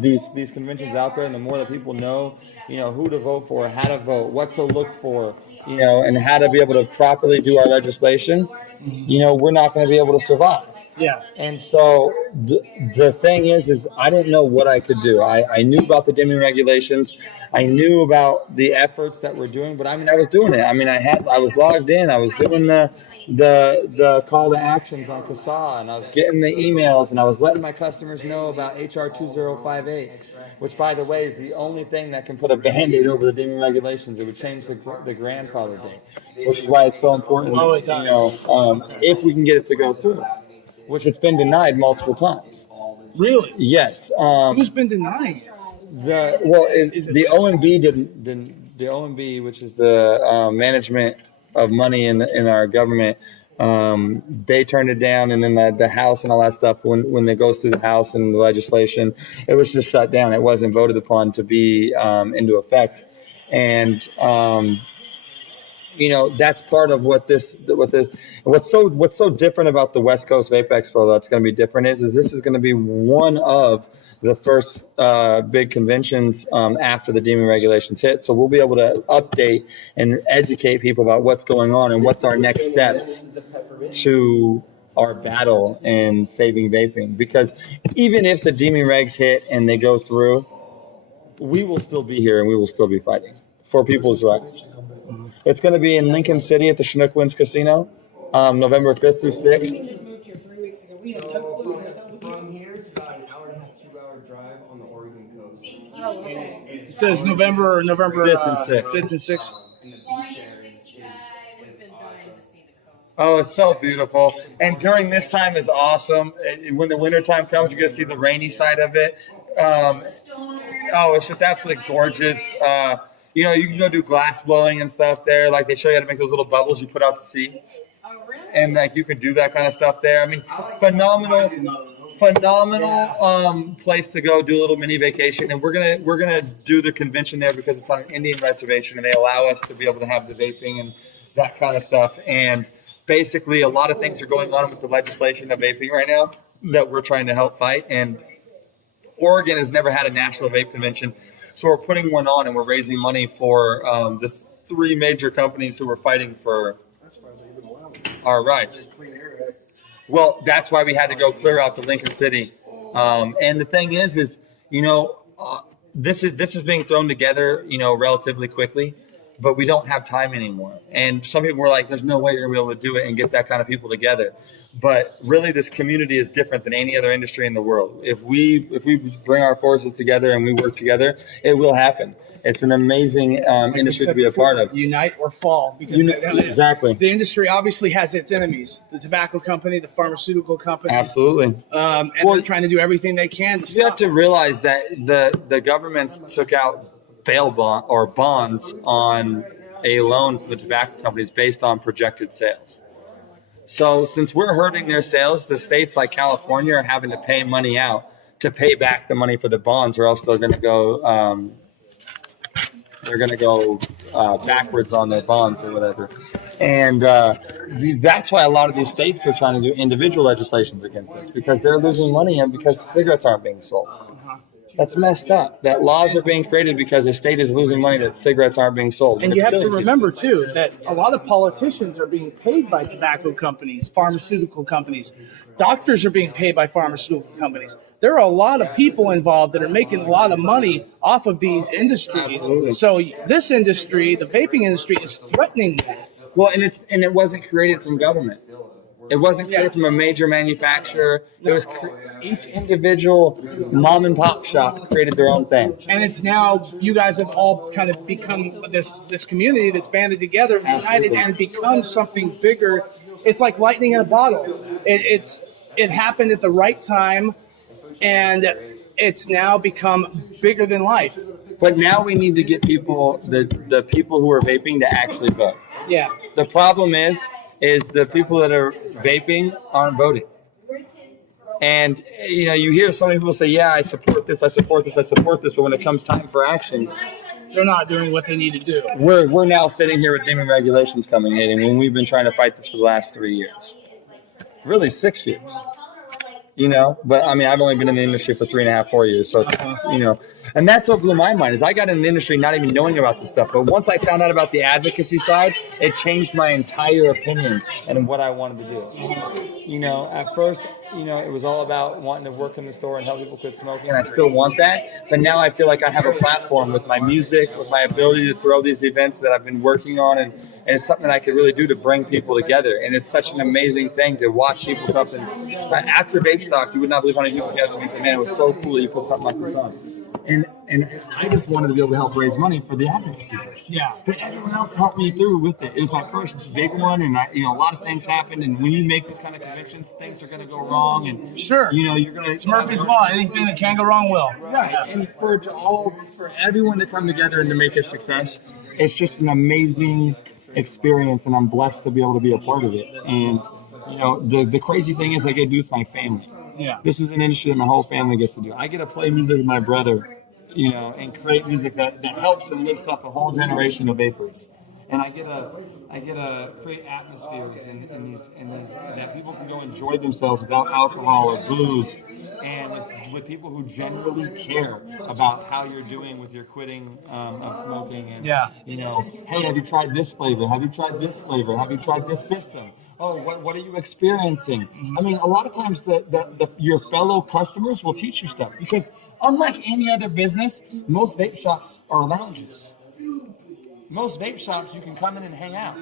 conventions out there, and the more that people know, who to vote for, how to vote, what to look for, and how to be able to properly do our legislation, we're not going to be able to survive. Yeah. And so the thing is I didn't know what I could do. I knew about the dimming regulations. I knew about the efforts that we're doing, but I was doing it. I was logged in. I was doing the call to actions on CASA, and I was getting the emails, and I was letting my customers know about HR 2058, which, by the way, is the only thing that can put a Band-Aid over the dimming regulations. It would change the grandfather date, which is why it's so important, if we can get it to go through, which it's been denied multiple times. Really? Yes. Who's been denying it? The OMB didn't. The OMB, which is the management of money in our government, they turned it down, and then the House and all that stuff. When it goes through the House and the legislation, it was just shut down. It wasn't voted upon to be into effect, and that's part of what's so different about the West Coast Vape Expo that's going to be different is this is going to be one of the first big conventions after the deeming regulations hit. So we'll be able to update and educate people about what's going on and what's our next steps to our battle in saving vaping. Because even if the deeming regs hit and they go through, we will still be here and we will still be fighting for people's rights. It's going to be in Lincoln City at the Chinook Winds Casino, November 5th through 6th. We just moved here 3 weeks ago. We had from here, it's about an hour and a half, 2-hour drive on the Oregon coast. Oh, okay. It says November 5th and 6th. 5th and 6th. And the beach there is awesome. Oh, it's so beautiful. And during this time is awesome. When the winter time comes, you get to see the rainy side of it. It's just absolutely gorgeous. You can go do glass blowing and stuff there. Like they show you how to make those little bubbles you put out to sea. Oh, really? And like you can do that kind of stuff there. Phenomenal place to go do a little mini vacation. And we're gonna do the convention there because it's on an Indian reservation and they allow us to be able to have the vaping and that kind of stuff. And basically a lot of things are going on with the legislation of vaping right now that we're trying to help fight. And Oregon has never had a national vape convention. So we're putting one on and we're raising money for the 3 major companies who are fighting for our rights. Well, that's why we had to go clear out to Lincoln City. And the thing is this is being thrown together, relatively quickly. but we don't have time anymore. And some people were like, there's no way you're going to be able to do it and get that kind of people together. But really, this community is different than any other industry in the world. If we bring our forces together and we work together, it will happen. It's an amazing industry to be a part of. Unite or fall. Because Exactly. the industry obviously has its enemies. The tobacco company, the pharmaceutical company. Absolutely. And they're trying to do everything they can to stop. You have to realize that the governments took out bail bond or bonds on a loan for the tobacco companies based on projected sales. So since we're hurting their sales, the states like California are having to pay money out to pay back the money for the bonds, or else they're going to go backwards on their bonds or whatever. And that's why a lot of these states are trying to do individual legislations against this, because they're losing money and because cigarettes aren't being sold. That's messed up. That laws are being created because the state is losing money that cigarettes aren't being sold. And you have to remember, too, that a lot of politicians are being paid by tobacco companies, pharmaceutical companies. Doctors are being paid by pharmaceutical companies. There are a lot of people involved that are making a lot of money off of these industries. Absolutely. So this industry, the vaping industry, is threatening that. Well, and it wasn't created from government. It wasn't created from a major manufacturer. It was each individual mom and pop shop created their own thing. And it's now, you guys have all kind of become this community that's banded together, united, and become something bigger. It's like lightning in a bottle. It happened at the right time, and it's now become bigger than life. But now we need to get people, the people who are vaping, to actually vote. Yeah. The problem is the people that are vaping aren't voting. And, you hear so many people say, yeah, I support this, I support this, I support this. But when it comes time for action, they're not doing what they need to do. We're now sitting here with dimming regulations coming in, and we've been trying to fight this for the last 3 years. Really 6 years. But I mean, I've only been in the industry for 3.5, 4 years. So, and that's what blew my mind is I got in the industry not even knowing about this stuff. But once I found out about the advocacy side, it changed my entire opinion and what I wanted to do. At first, it was all about wanting to work in the store and help people quit smoking. And I still want that. But now I feel like I have a platform with my music, with my ability to throw these events that I've been working on. And it's something that I could really do to bring people together. And it's such an amazing thing to watch people come up. And after Vape Stock, you would not believe how many people came up to me and said, man, it was so cool that you put something like this on. And I just wanted to be able to help raise money for the advocacy. Yeah. But everyone else helped me through with it. It was my first big one, and a lot of things happened. And when you make these kind of convictions, things are going to go wrong. And sure, you're going to. It's Murphy's Law. Anything that can go wrong will. Right. Yeah. And for everyone to come together and to make it success, it's just an amazing experience, and I'm blessed to be able to be a part of it. And the crazy thing is, I get to do with my family. Yeah. This is an industry that my whole family gets to do. I get to play music with my brother, and create music that helps and lifts up a whole generation of vapors. And I get to create atmospheres and these that people can go enjoy themselves without alcohol or booze, and with people who genuinely care about how you're doing with your quitting of smoking. And hey, have you tried this flavor? Have you tried this flavor? Have you tried this system? Oh, what are you experiencing? I mean, a lot of times your fellow customers will teach you stuff, because unlike any other business, most vape shops are lounges. Most vape shops, you can come in and hang out.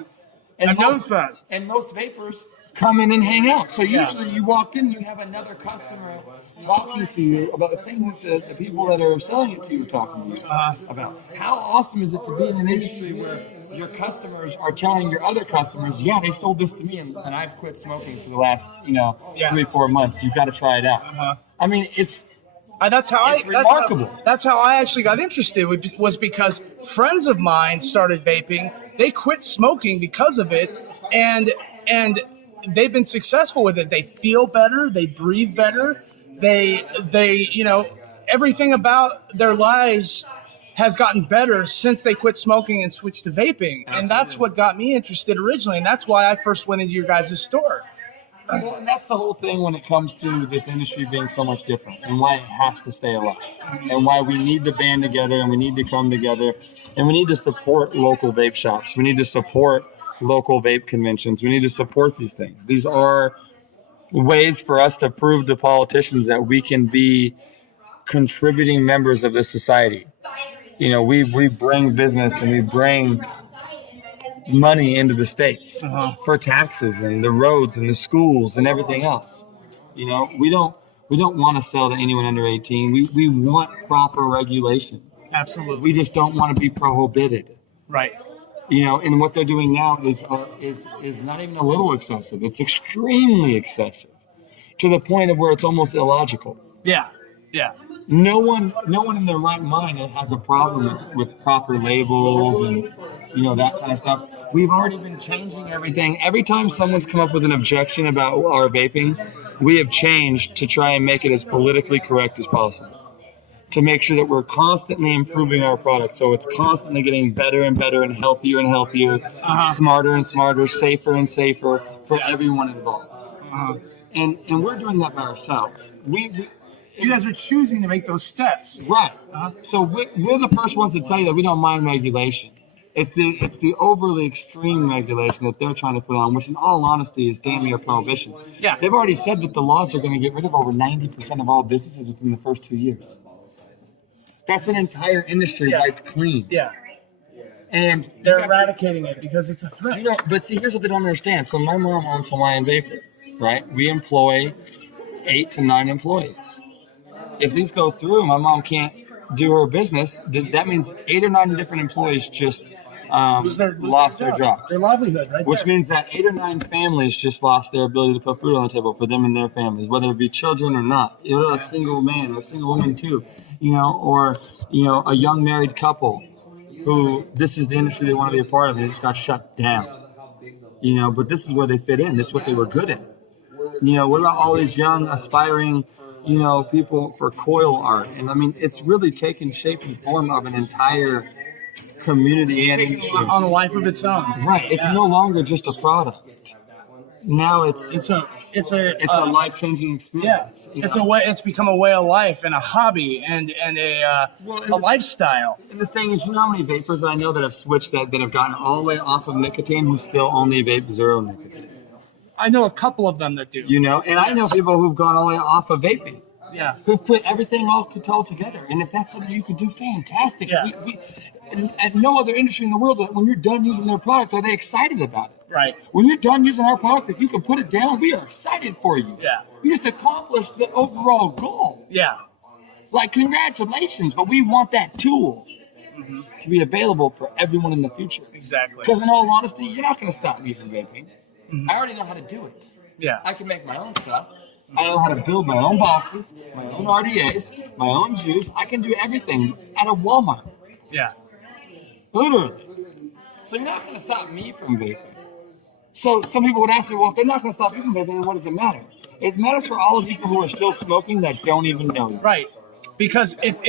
And I've noticed that. And most vapors come in and hang out. So usually you walk in, you have another customer talking to you about the things that the people that are selling it to you are talking to you about. How awesome is it to be in an industry where your customers are telling your other customers, yeah, they sold this to me, and I've quit smoking for the last 3-4 months. You've got to try it out. I mean, it's remarkable. That's how I actually got interested, was because friends of mine started vaping. They quit smoking because of it, and they've been successful with it. They feel better. They breathe better. They everything about their lives has gotten better since they quit smoking and switched to vaping. Absolutely. And that's what got me interested originally. And that's why I first went into your guys' store. Well, and that's the whole thing when it comes to this industry being so much different, and why it has to stay alive, and why we need to band together, and we need to come together, and we need to support local vape shops. We need to support local vape conventions. We need to support these things. These are ways for us to prove to politicians that we can be contributing members of this society. We bring business, and we bring money into the states for taxes and the roads and the schools and everything else. You know, we don't want to sell to anyone under 18. We want proper regulation. Absolutely. We just don't want to be prohibited. Right. You know, and what they're doing now is not even a little excessive. It's extremely excessive to the point of where it's almost illogical. Yeah. Yeah. No one in their right mind has a problem with proper labels and, you know, that kind of stuff. We've already been changing everything. Every time someone's come up with an objection about our vaping, we have changed to try and make it as politically correct as possible, to make sure that we're constantly improving our product. So it's constantly getting better and better and healthier, smarter and smarter, safer and safer for everyone involved. And we're doing that by ourselves. You guys are choosing to make those steps. Right. So we're the first ones to tell you that we don't mind regulation. It's the overly extreme regulation that they're trying to put on, which in all honesty is damn near prohibition. Yeah. They've already said that the laws are going to get rid of over 90% of all businesses within the first 2 years. That's an entire industry wiped clean. Yeah. And they're eradicating it because it's a threat. You know, but see, here's what they don't understand. So my mom owns Hawaiian Vape, right? We employ 8 to 9 employees. If these go through, my mom can't do her business. That means 8 or 9 different employees just lost their jobs. Their livelihood, right? Which means that 8 or 9 families just lost their ability to put food on the table for them and their families, whether it be children or not. Or a single man or a single woman too, you know, or, you know, a young married couple who this is the industry they want to be a part of and it just got shut down. You know, but this is where they fit in. This is what they were good at. You know, what about all these young, aspiring, you know, people for coil art? And I mean, it's really taken shape and form of an entire community and industry on a life of its own. Right. It's no longer just a product. Now it's a life-changing experience. Yeah. It's become a way of life and a hobby and a lifestyle. And the thing is, you know how many vapors I know that have switched that have gotten all the way off of nicotine who still only vape zero nicotine? I know a couple of them that do. You know, and I know people who've gone all the way off of vaping. Yeah. Who've quit everything all together. And if that's something you can do, fantastic. Yeah. And no other industry in the world, when you're done using their product, are they excited about it? Right. When you're done using our product, if you can put it down, we are excited for you. Yeah. You just accomplished the overall goal. Yeah. Like, congratulations, but we want that tool to be available for everyone in the future. Exactly. Because in all honesty, you're not going to stop me from vaping. I already know how to do it. Yeah. I can make my own stuff. I know how to build my own boxes, my own RDAs, my own juice. I can do everything at a Walmart. Yeah. Literally. So you're not going to stop me from vaping. So some people would ask me, well, if they're not going to stop you from vaping, then what does it matter? It matters for all the people who are still smoking that don't even know it. Right. Because if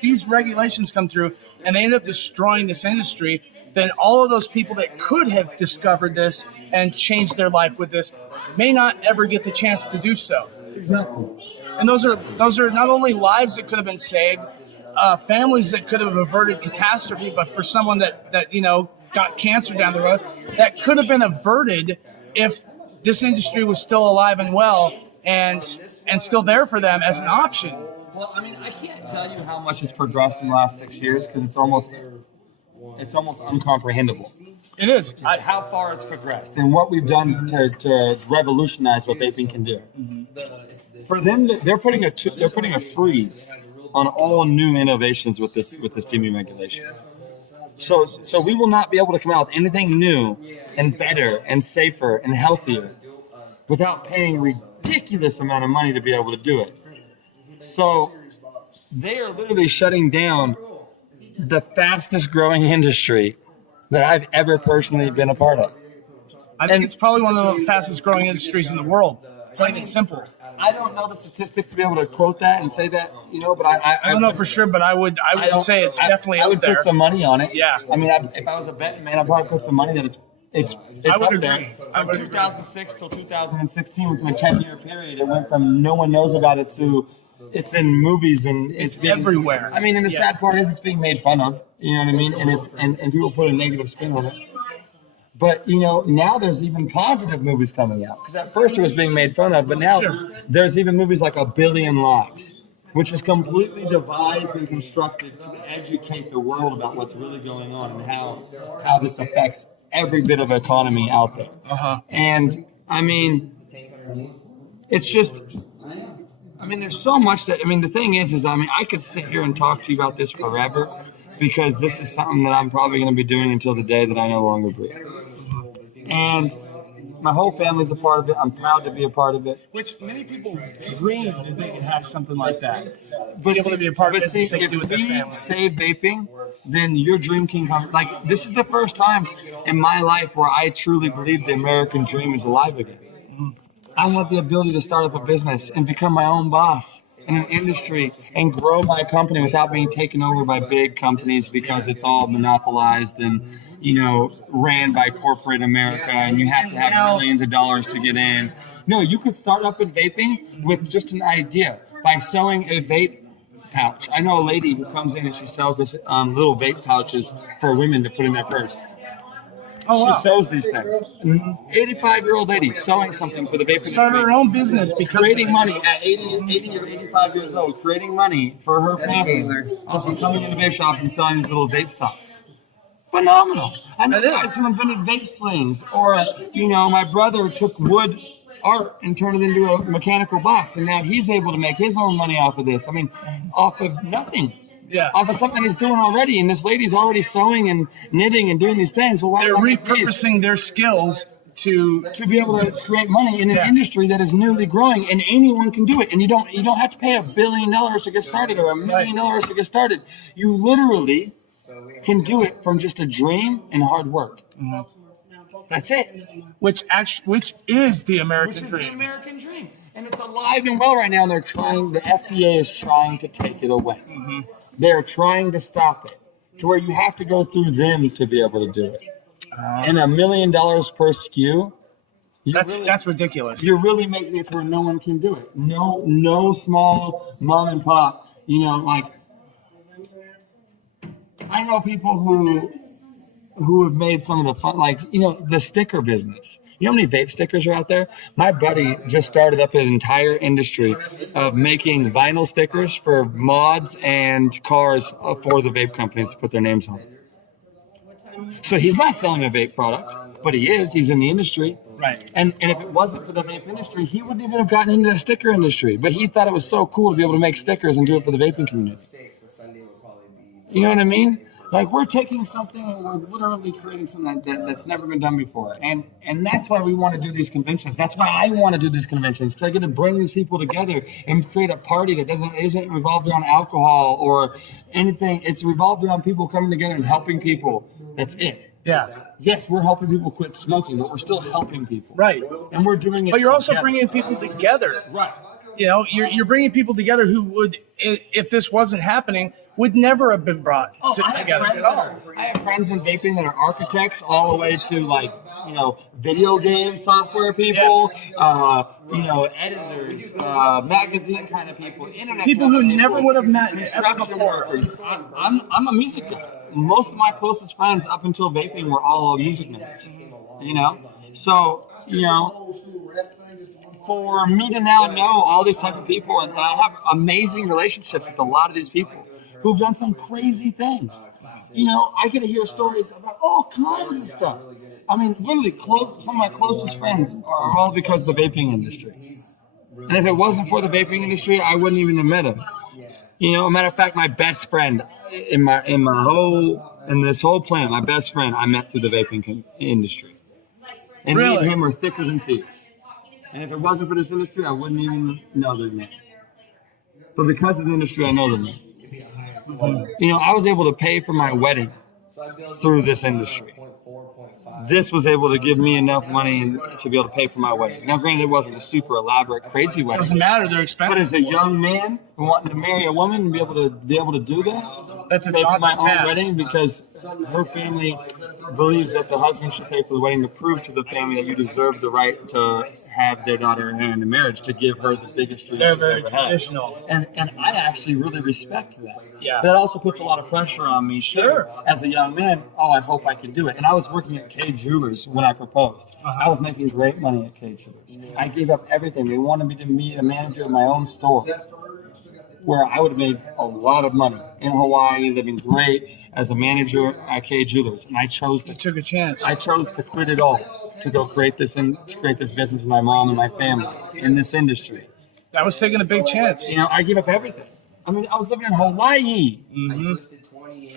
these regulations come through and they end up destroying this industry, then all of those people that could have discovered this and changed their life with this may not ever get the chance to do so. Exactly. And those are not only lives that could have been saved, families that could have averted catastrophe, but for someone that you know got cancer down the road, that could have been averted if this industry was still alive and well and still there for them as an option. Well, I mean, I can't tell you how much has progressed in the last 6 years because it's almost incomprehensible. It is. How far it's progressed and what we've done to revolutionize what vaping can do. For them, they're putting a freeze on all new innovations with this deeming regulation. So we will not be able to come out with anything new and better and safer and healthier without paying a ridiculous amount of money to be able to do it. So they are literally shutting down the fastest growing industry that I've ever personally been a part of. I think it's probably one of the fastest growing industries in the world, plain and simple. I don't know the statistics to be able to quote that and say that, you know, but I don't know for sure, but I would say it's definitely I up would there. put some money on it. Yeah. I mean, if I was a betting man, I'd probably put some money that it's I would up agree. there. I would From agree. 2006 till 2016, within a 10-year period, it went from no one knows about it to it's in movies and it's being, everywhere. I mean, and the sad part is it's being made fun of. You know what I mean? And and people put a negative spin on it. But, you know, now there's even positive movies coming out. Because at first it was being made fun of, but now there's even movies like A Billion Lives. which is completely devised and constructed to educate the world about what's really going on and how this affects every bit of economy out there. And I mean, it's just, I mean, there's so much that, I mean, the thing is I mean, I could sit here and talk to you about this forever because this is something that I'm probably going to be doing until the day that I no longer breathe. And my whole family's a part of it. I'm proud to be a part of it. Which many people dream that they could have something like that. But Be able to be a part of but see, business they can if do with their we family. save vaping, then your dream can come. Like, this is the first time in my life where I truly believe the American dream is alive again. I had the ability to start up a business and become my own boss in an industry and grow my company without being taken over by big companies because it's all monopolized and, you know, ran by corporate America and you have to have millions of dollars to get in. No, you could start up in vaping with just an idea by sewing a vape pouch. I know a lady who comes in and she sells this little vape pouches for women to put in their purse. She sews these things. 85-year-old lady sewing something for the vape industry. Started her own business because creating money at 80 or 85 years old, creating money for her family from coming into vape shops and selling these little vape socks. Phenomenal. I know guys who invented vape slings, or, you know, my brother took wood art and turned it into a mechanical box, and now he's able to make his own money off of this. I mean, off of nothing. Yeah. Off of something he's doing already, and this lady's already sewing and knitting and doing these things. Well, why they're don't we repurposing their skills to be able to create money in an industry that is newly growing, and anyone can do it. And you don't have to pay $1 billion to get started or $1 million to get started. You literally can do it from just a dream and hard work. That's it. Which is the American Which is dream. the American dream, and it's alive and well right now. And they're trying. The FDA is trying to take it away. They're trying to stop it to where you have to go through them to be able to do it. And $1 million per SKU. That's ridiculous. You're really making it to where no one can do it. No small mom and pop. You know, like, I know people who have made some of the fun, like, you know, the sticker business. You know how many vape stickers are out there? My buddy just started up his entire industry of making vinyl stickers for mods and cars for the vape companies to put their names on. So he's not selling a vape product, but he is. He's in the industry. Right. And if it wasn't for the vape industry, he wouldn't even have gotten into the sticker industry. But he thought it was so cool to be able to make stickers and do it for the vaping community. You know what I mean? Like, we're taking something and we're literally creating something that's never been done before. And that's why we want to do these conventions. That's why I want to do these conventions, because I get to bring these people together and create a party that isn't revolved around alcohol or anything. It's revolved around people coming together and helping people. That's it. Yeah. Yes, we're helping people quit smoking, but we're still helping people. Right. And we're doing it. But you're also together. bringing people together. Right. You know, you're bringing people together who would, if this wasn't happening, would never have been brought together at all. I have friends in vaping that are architects, all the way to, like, you know, video game software people, you know, editors, magazine kind of people, internet People who never would have met ever construction before. workers. I'm a music guy. Most of my closest friends up until vaping were all music nerds. You know, so, you know, for me to now know all these type of people, and I have amazing relationships with a lot of these people who've done some crazy things. You know, I get to hear stories about all kinds of stuff. I mean, literally, some of my closest friends are all because of the vaping industry. And if it wasn't for the vaping industry, I wouldn't even have met them. You know, a matter of fact, my best friend in this whole planet, my best friend, I met through the vaping industry. And me and him are thicker than thieves. And if it wasn't for this industry, I wouldn't even know their name. But because of the industry, I know their name. You know, I was able to pay for my wedding through this industry. This was able to give me enough money to be able to pay for my wedding. Now, granted, it wasn't a super elaborate, crazy wedding. Doesn't matter, they're expensive. But as a young man who wanted to marry a woman and be able to do that, that's a pay for my daunting own task. wedding, because her family believes that the husband should pay for the wedding to prove to the family that you deserve the right to have their daughter in hand in marriage, to give her the biggest dream They're she's very ever had. traditional. And I actually really respect that. Yeah. That also puts a lot of pressure on me. Sure. As a young man, I hope I can do it. And I was working at K Jewelers when I proposed. I was making great money at K Jewelers. I gave up everything. They wanted me to be a manager of my own store. where I would have made a lot of money in Hawaii, living great as a manager at K Jewelers, and I chose to. You took a chance. I chose to quit it all to go create this business with my mom and my family in this industry. That was taking a big chance. You know, I gave up everything. I mean, I was living in Hawaii.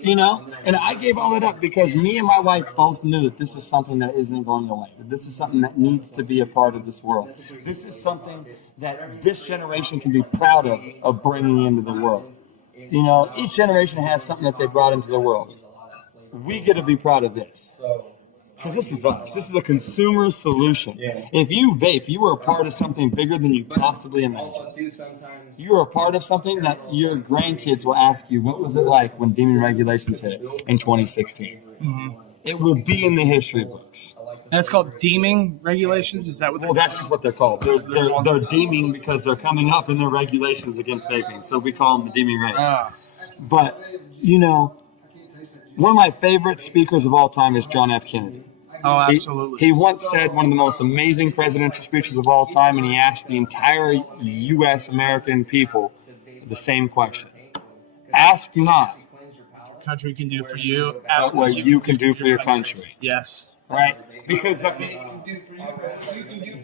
You know, and I gave all that up because me and my wife both knew that this is something that isn't going away. That this is something that needs to be a part of this world. This is something that this generation can be proud of bringing into the world. You know, each generation has something that they brought into the world. We get to be proud of this. Because this is us. This is a consumer solution. If you vape, you are a part of something bigger than you possibly imagined. You are a part of something that your grandkids will ask you, what was it like when deeming regulations hit in 2016? It will be in the history books. And it's called deeming regulations? Is that what they're Well, that's just what they're called. They're deeming because they're coming up in their regulations against vaping. So we call them the deeming rates. But, you know, one of my favorite speakers of all time is John F. Kennedy. Oh, absolutely. He once said one of the most amazing presidential speeches of all time, and he asked the entire U.S. American people the same question. Ask not Country can do for you. Ask what you can do for your country. Yes. Right? Because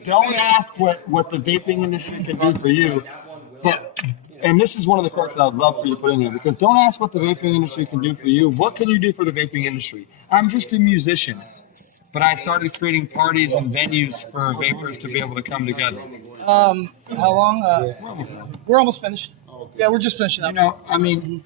don't ask what the vaping industry can do for you. But, and this is one of the quotes that I'd love for you to put in here, because don't ask what the vaping industry can do for you. What can you do for the vaping industry? I'm just a musician. But I started creating parties and venues for vapors to be able to come together. How long? We're almost finished. Yeah, we're just finishing up. You know, I mean,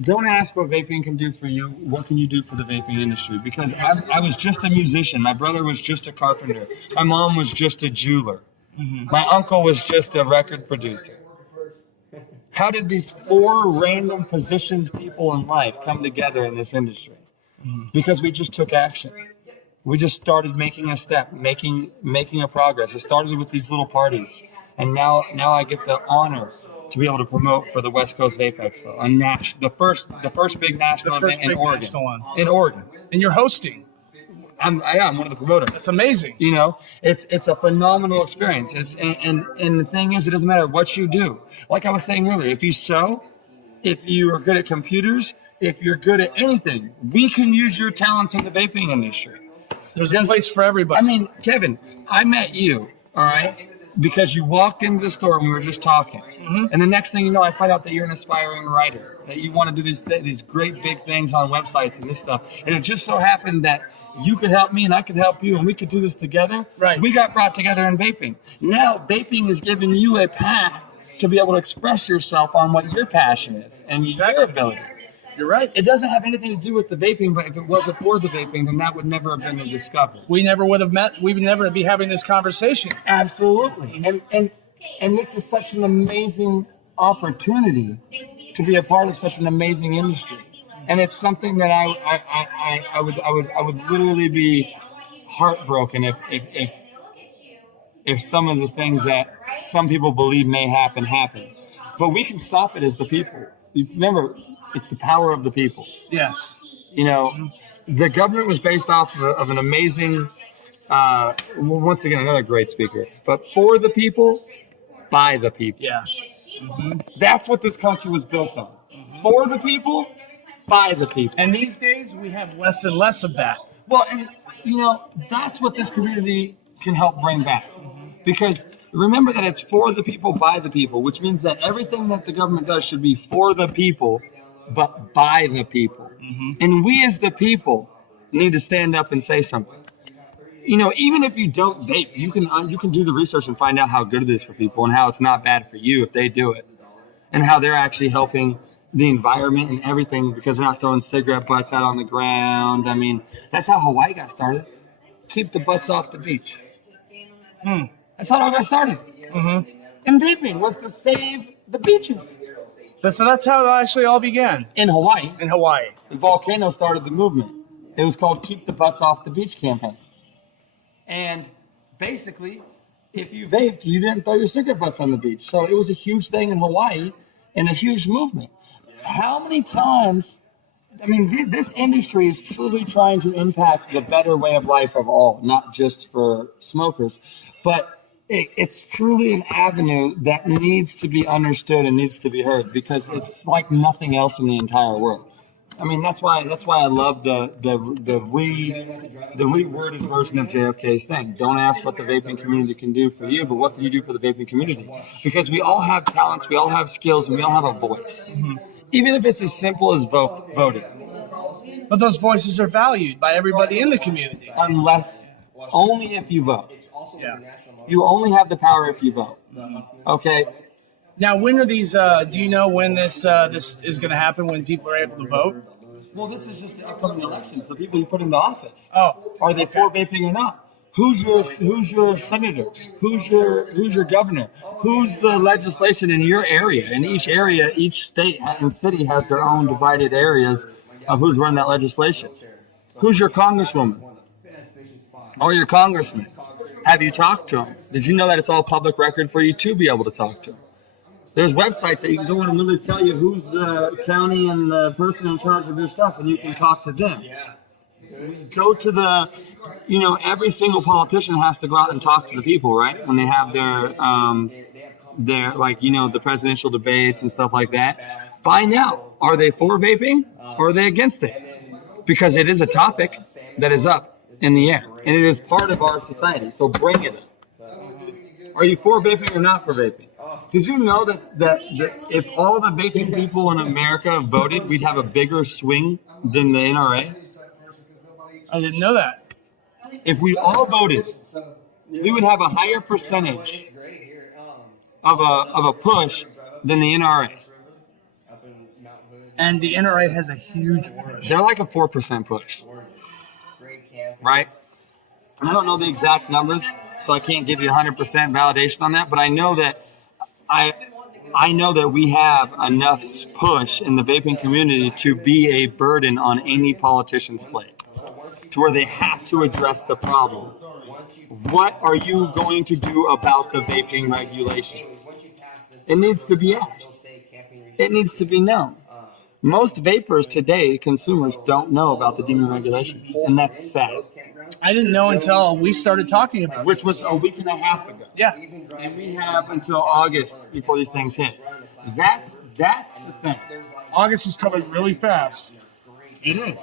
don't ask what vaping can do for you. What can you do for the vaping industry? Because I was just a musician. My brother was just a carpenter. My mom was just a jeweler. My uncle was just a record producer. How did these 4 random positioned people in life come together in this industry? Because we just took action. We just started making a step, making a progress. It started with these little parties, and now I get the honor to be able to promote for the West Coast Vape Expo, the first big national event in Oregon. In Oregon, and you're hosting. I'm one of the promoters. It's amazing. You know, it's a phenomenal experience. And the thing is, it doesn't matter what you do. Like I was saying earlier, if you sew, if you are good at computers, if you're good at anything, we can use your talents in the vaping industry. There's a place for everybody. I mean, Kevin, I met you, all right, because you walked into the store and we were just talking. And the next thing you know, I find out that you're an aspiring writer, that you want to do these great big things on websites and this stuff. And it just so happened that you could help me and I could help you and we could do this together. Right. We got brought together in vaping. Now, vaping is giving you a path to be able to express yourself on what your passion is and your ability. You're right. It doesn't have anything to do with the vaping, but if it wasn't for the vaping, then that would never have been discovered. We never would have met. We would never be having this conversation. Absolutely. And this is such an amazing opportunity to be a part of such an amazing industry. And it's something that I would literally be heartbroken if some of the things that some people believe may happen. But we can stop it as the people. Remember, it's the power of the people. Yes. You know, the government was based off of an amazing, once again, another great speaker, but for the people, by the people. Yeah. That's what this country was built on. For the people, by the people. And these days, we have less and less of that. Well, and, you know, that's what this community can help bring back. Because remember that it's for the people, by the people, which means that everything that the government does should be for the people, but by the people. And we as the people need to stand up and say something. You know, even if you don't vape, you can do the research and find out how good it is for people and how it's not bad for you if they do it. And how they're actually helping the environment and everything because they're not throwing cigarette butts out on the ground. I mean, that's how Hawaii got started. Keep the butts off the beach. That's how it all got started. And vaping was to save the beaches. So that's how it actually all began. In Hawaii. In Hawaii. The volcano started the movement. It was called Keep the Butts Off the Beach campaign. And basically, if you vaped, you didn't throw your cigarette butts on the beach. So it was a huge thing in Hawaii and a huge movement. How many times, I mean, this industry is truly trying to impact the better way of life of all, not just for smokers. But it's truly an avenue that needs to be understood and needs to be heard because it's like nothing else in the entire world. I mean, that's why I love the reworded version of JFK's thing. Don't ask what the vaping community can do for you, but what can you do for the vaping community? Because we all have talents, we all have skills, and we all have a voice. Even if it's as simple as voting. But those voices are valued by everybody in the community. Unless, only if you vote. Yeah. You only have the power if you vote. Okay? Now, when are these? Do you know when this is going to happen? When people are able to vote? Well, this is just the upcoming elections. The people you put into office. Oh, Are they for vaping or not? Who's your senator? Who's your governor? Who's the legislation in your area? In each area, each state and city has their own divided areas of who's running that legislation. Who's your congresswoman? Or your congressman? Have you talked to them? Did you know that it's all public record for you to be able to talk to them? There's websites that you can go on and literally tell you who's the county and the person in charge of your stuff, and you can talk to them. Go to the, every single politician has to go out and talk to the people, right? When they have their the presidential debates and stuff like that. Find out, are they for vaping or are they against it? Because it is a topic that is up in the air, and it is part of our society, so bring it up. Are you for vaping or not for vaping? Did you know that if all the vaping people in America voted, we'd have a bigger swing than the NRA? I didn't know that. If we all voted, we would have a higher percentage of a push than the NRA. And the NRA has a huge push. They're like a 4% push, right? And I don't know the exact numbers, so I can't give you 100% validation on that. But I know that I know that we have enough push in the vaping community to be a burden on any politician's plate, to where they have to address the problem. What are you going to do about the vaping regulations? It needs to be asked. It needs to be known. Most vapors today, consumers, don't know about the deeming regulations, and that's sad. I didn't know until we started talking about it. Which was a week and a half ago. Yeah. And we have until August before these things hit. That's the thing. August is coming really fast. It is.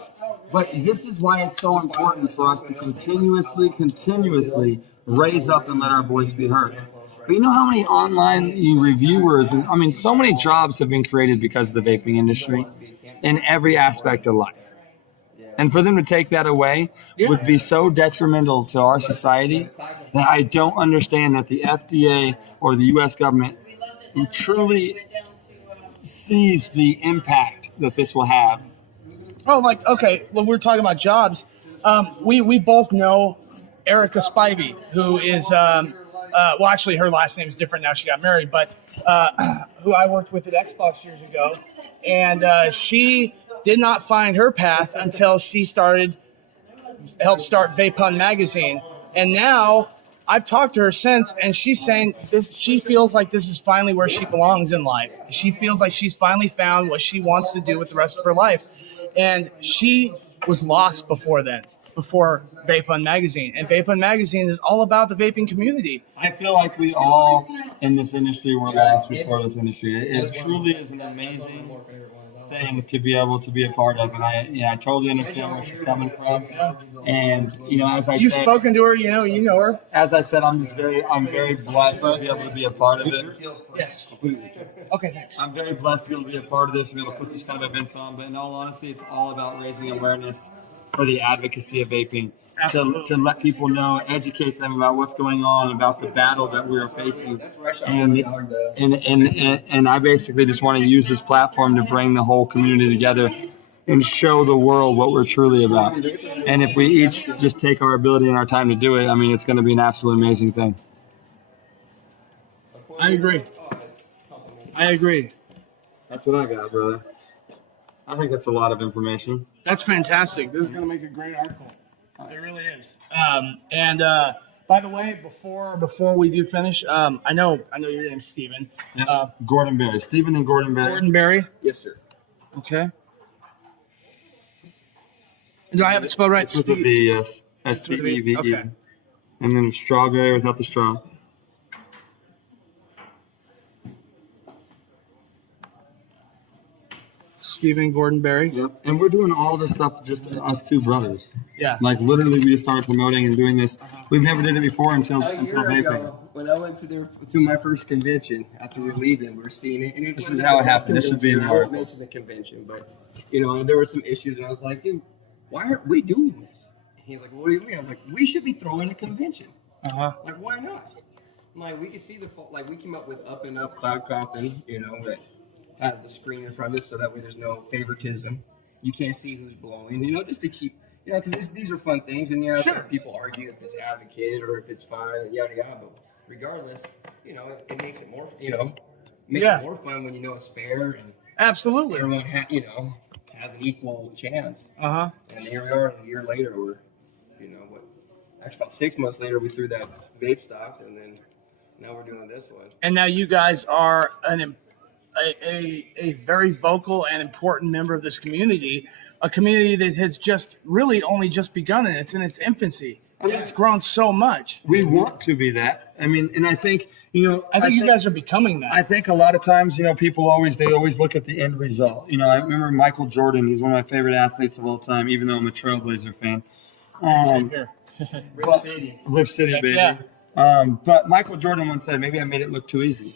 But this is why it's so important for us to continuously raise up and let our voice be heard. But you know how many online reviewers, so many jobs have been created because of the vaping industry in every aspect of life. And for them to take that away would be so detrimental to our society that I don't understand that the FDA or the U.S. government who truly sees the impact that this will have. Oh, we're talking about jobs. We both know Erica Spivey, who is, actually her last name is different now. She got married, but who I worked with at Xbox years ago. And she did not find her path until she helped start Vapun magazine. And now I've talked to her since, and she's saying she feels like this is finally where she belongs in life. She feels like she's finally found what she wants to do with the rest of her life. And she was lost before Vapun magazine. And Vapun magazine is all about the vaping community. I feel like we all in this industry were lost before this industry. It truly is an amazing thing to be able to be a part of, and I totally understand where she's coming from. And You've spoken to her, you know her. As I said, I'm very blessed to be able to be a part of it. Yes. Okay, thanks. I'm very blessed to be able to be a part of this and be able to put these kind of events on. But in all honesty, it's all about raising awareness for the advocacy of vaping. To let people know, educate them about what's going on, about the battle that we're facing, and I basically just want to use this platform to bring the whole community together and show the world what we're truly about. And if we each just take our ability and our time to do it, it's going to be an absolute amazing thing. I agree. That's what I got, brother. I think that's a lot of information. That's fantastic. This is going to make a great article. It really is. By the way, before we do finish, I know your name's Stephen. Yeah. Gordon Berry. Stephen and Gordon Berry. Gordon Berry? Yes, sir. Okay. Do I have it spelled right? With the V, yes. S-T-E-V-E. Okay. And then strawberry without the straw. Stephen Gordon Berry. Yep. And we're doing all this stuff just us two brothers. Yeah. Like literally, we just started promoting and doing this. We've never did it before until A year vaping. ago, when I went to my first convention, after we were leaving, we were seeing it. And This is how it happened. This should be in the I won't article. mention the convention, but there were some issues, and I was like, dude, why aren't we doing this? And he's like, what do you mean? I was like, we should be throwing a convention. Like, why not? I'm like, we can see we came up with Up and Up Cloud Compton, that has the screen in front of us, so that way there's no favoritism. You can't see who's blowing, just to keep, because these are fun things, and Sure. people argue if it's advocate or if it's fun, and yada yada. But regardless, it makes it more, makes it more fun when it's fair and Absolutely. everyone has an equal chance. Uh-huh. And here we are, a year later, we're, actually about 6 months later, we threw that vape stock, and then now we're doing this one. And now you guys are a very vocal and important member of this community, a community that has just really only just begun, and it's in its infancy. It's grown so much. We want to be that. I mean, and I think, I think you guys are becoming that. I think a lot of times, people always look at the end result. I remember Michael Jordan. He's one of my favorite athletes of all time, even though I'm a Trailblazer fan. Same here. Rip City, baby. Yeah. But Michael Jordan once said, maybe I made it look too easy.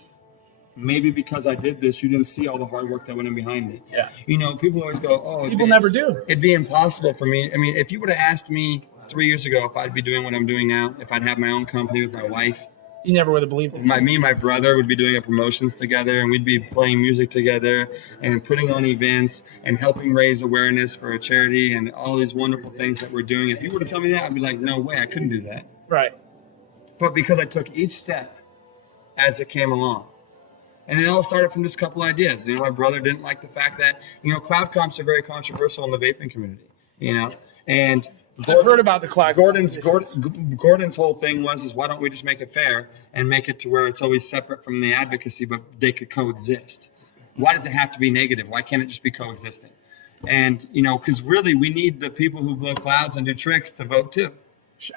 Maybe because I did this, you didn't see all the hard work that went in behind it. Yeah. People always go, oh, People never do. It'd be impossible for me. I mean, if you would have asked me 3 years ago if I'd be doing what I'm doing now, if I'd have my own company with my wife, You never would have believed it. me and my brother would be doing a promotions together, and we'd be playing music together and putting on events and helping raise awareness for a charity and all these wonderful things that we're doing. If you would have told me that, I'd be like, no way, I couldn't do that. Right. But because I took each step as it came along. And it all started from just a couple ideas. My brother didn't like the fact that, cloud comps are very controversial in the vaping community, and I've heard about the cloud. Gordon's whole thing was why don't we just make it fair and make it to where it's always separate from the advocacy, but they could coexist. Why does it have to be negative? Why can't it just be coexisting? And, because really we need the people who blow clouds and do tricks to vote too.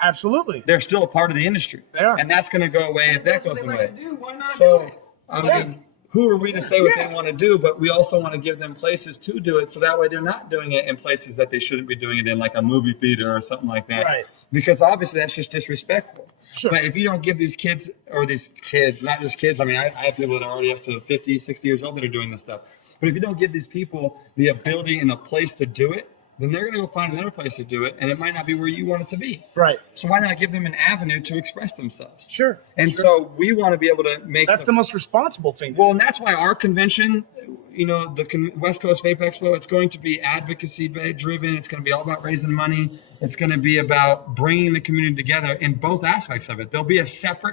Absolutely. They're still a part of the industry. They are. And that's going to go away if that goes away. Why not do So, it? I mean, who are we to say what they want to do? But we also want to give them places to do it, so that way they're not doing it in places that they shouldn't be doing it in, like a movie theater or something like that. Right. Because obviously that's just disrespectful. Sure. But if you don't give these kids, not just kids, I mean, I have people that are already up to 50, 60 years old that are doing this stuff. But if you don't give these people the ability and a place to do it, then they're going to go find another place to do it, and it might not be where you want it to be. Right. So why not give them an avenue to express themselves? Sure. And so we want to be able to make That's the most responsible thing. well, and that's why our convention, the West Coast Vape Expo, it's going to be advocacy driven. It's going to be all about raising money. It's going to be about bringing the community together in both aspects of it. There'll be a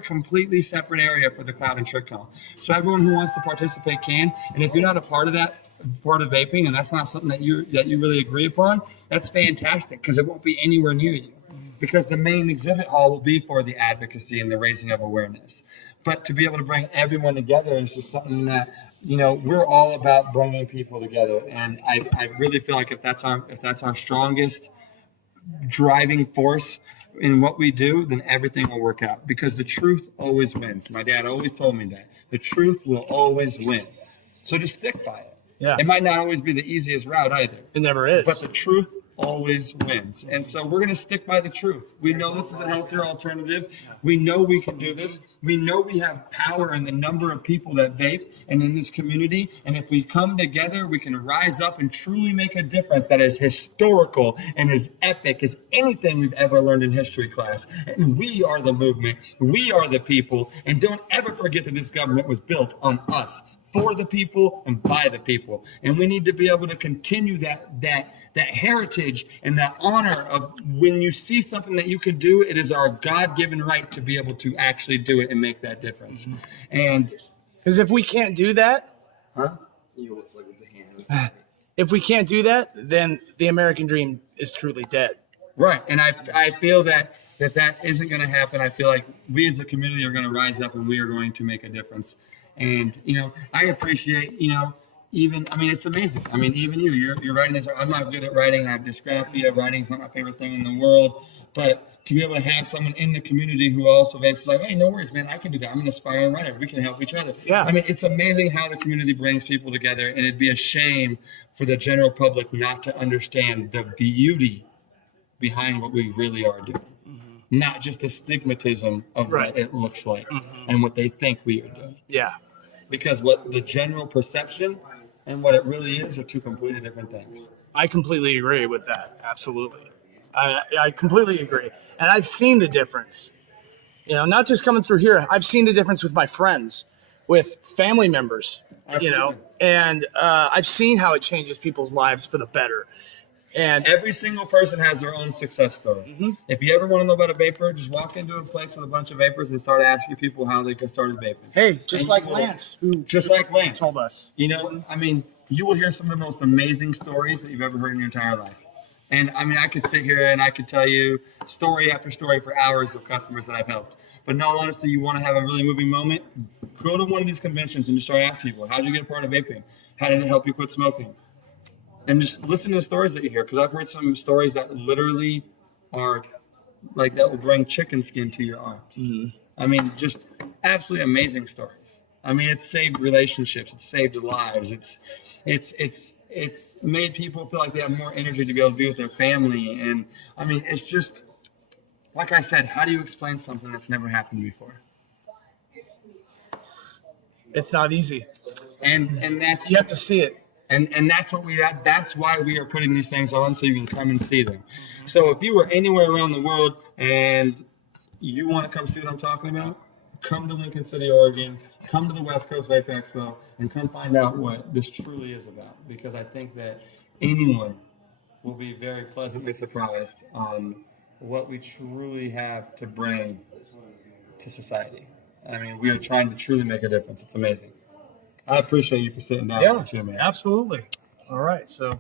completely separate area for the cloud and trick comp. So everyone who wants to participate can. And if you're not a part of that, part of vaping, and that's not something that you really agree upon, that's fantastic, because it won't be anywhere near you. Because the main exhibit hall will be for the advocacy and the raising of awareness. But to be able to bring everyone together is just something that, we're all about bringing people together. And I really feel like if that's our strongest driving force in what we do, then everything will work out. Because the truth always wins. My dad always told me that. The truth will always win. So just stick by it. Yeah. It might not always be the easiest route either. It never is. But the truth always wins. And so we're going to stick by the truth. We know this is a healthier alternative. We know we can do this. We know we have power in the number of people that vape and in this community. And if we come together, we can rise up and truly make a difference that is historical and as epic as anything we've ever learned in history class. And we are the movement. We are the people. And don't ever forget that this government was built on us. For the people and by the people. And we need to be able to continue that heritage and that honor of when you see something that you can do, it is our God-given right to be able to actually do it and make that difference. Mm-hmm. And because if we can't do that, if we can't do that, then the American dream is truly dead. Right. And I feel that isn't going to happen. I feel like we as a community are going to rise up and we are going to make a difference. And, I appreciate, even, I mean, it's amazing. I mean, even you're writing this. I'm not good at writing. I have dysgraphia. Writing's not my favorite thing in the world. But to be able to have someone in the community who also vapes is like, hey, no worries, man. I can do that. I'm an aspiring writer. We can help each other. Yeah. I mean, it's amazing how the community brings people together, and it'd be a shame for the general public not to understand the beauty behind what we really are doing. Not just the stigmatism of Right. what it looks like and what they think we are doing. Yeah. Because what the general perception and what it really is are two completely different things. I completely agree with that. Absolutely. I completely agree. And I've seen the difference. You know, not just coming through here. I've seen the difference with my friends, with family members, you know, and I've seen how it changes people's lives for the better. And Every single person has their own success story. If you ever want to know about a vapor, just walk into a place with a bunch of vapors and start asking people how they got started vaping. hey, just And like you will- Lance, who Just like Lance told us. You know, I mean, you will hear some of the most amazing stories that you've ever heard in your entire life. And I mean, I could sit here and I could tell you story after story for hours of customers that I've helped. But in all honesty, you want to have a really moving moment, go to one of these conventions and just start asking people, how did you get a part of vaping? How did it help you quit smoking? And just listen to the stories that you hear, because I've heard some stories that literally are like that will bring chicken skin to your arms. I mean, just absolutely amazing stories. I mean, it's saved relationships, it's saved lives, it's made people feel like they have more energy to be able to be with their family. And I mean, it's just like I said, how do you explain something that's never happened before? It's not easy. And that's You have to see it. And that's why we are putting these things on, so you can come and see them. So if you were anywhere around the world and you want to come see what I'm talking about, come to Lincoln City, Oregon, come to the West Coast Vape Expo, and come find out what this truly is about. Because I think that anyone will be very pleasantly surprised on what we truly have to bring to society. I mean, we are trying to truly make a difference. It's amazing. I appreciate you for sitting down with me, man. Absolutely. All right, so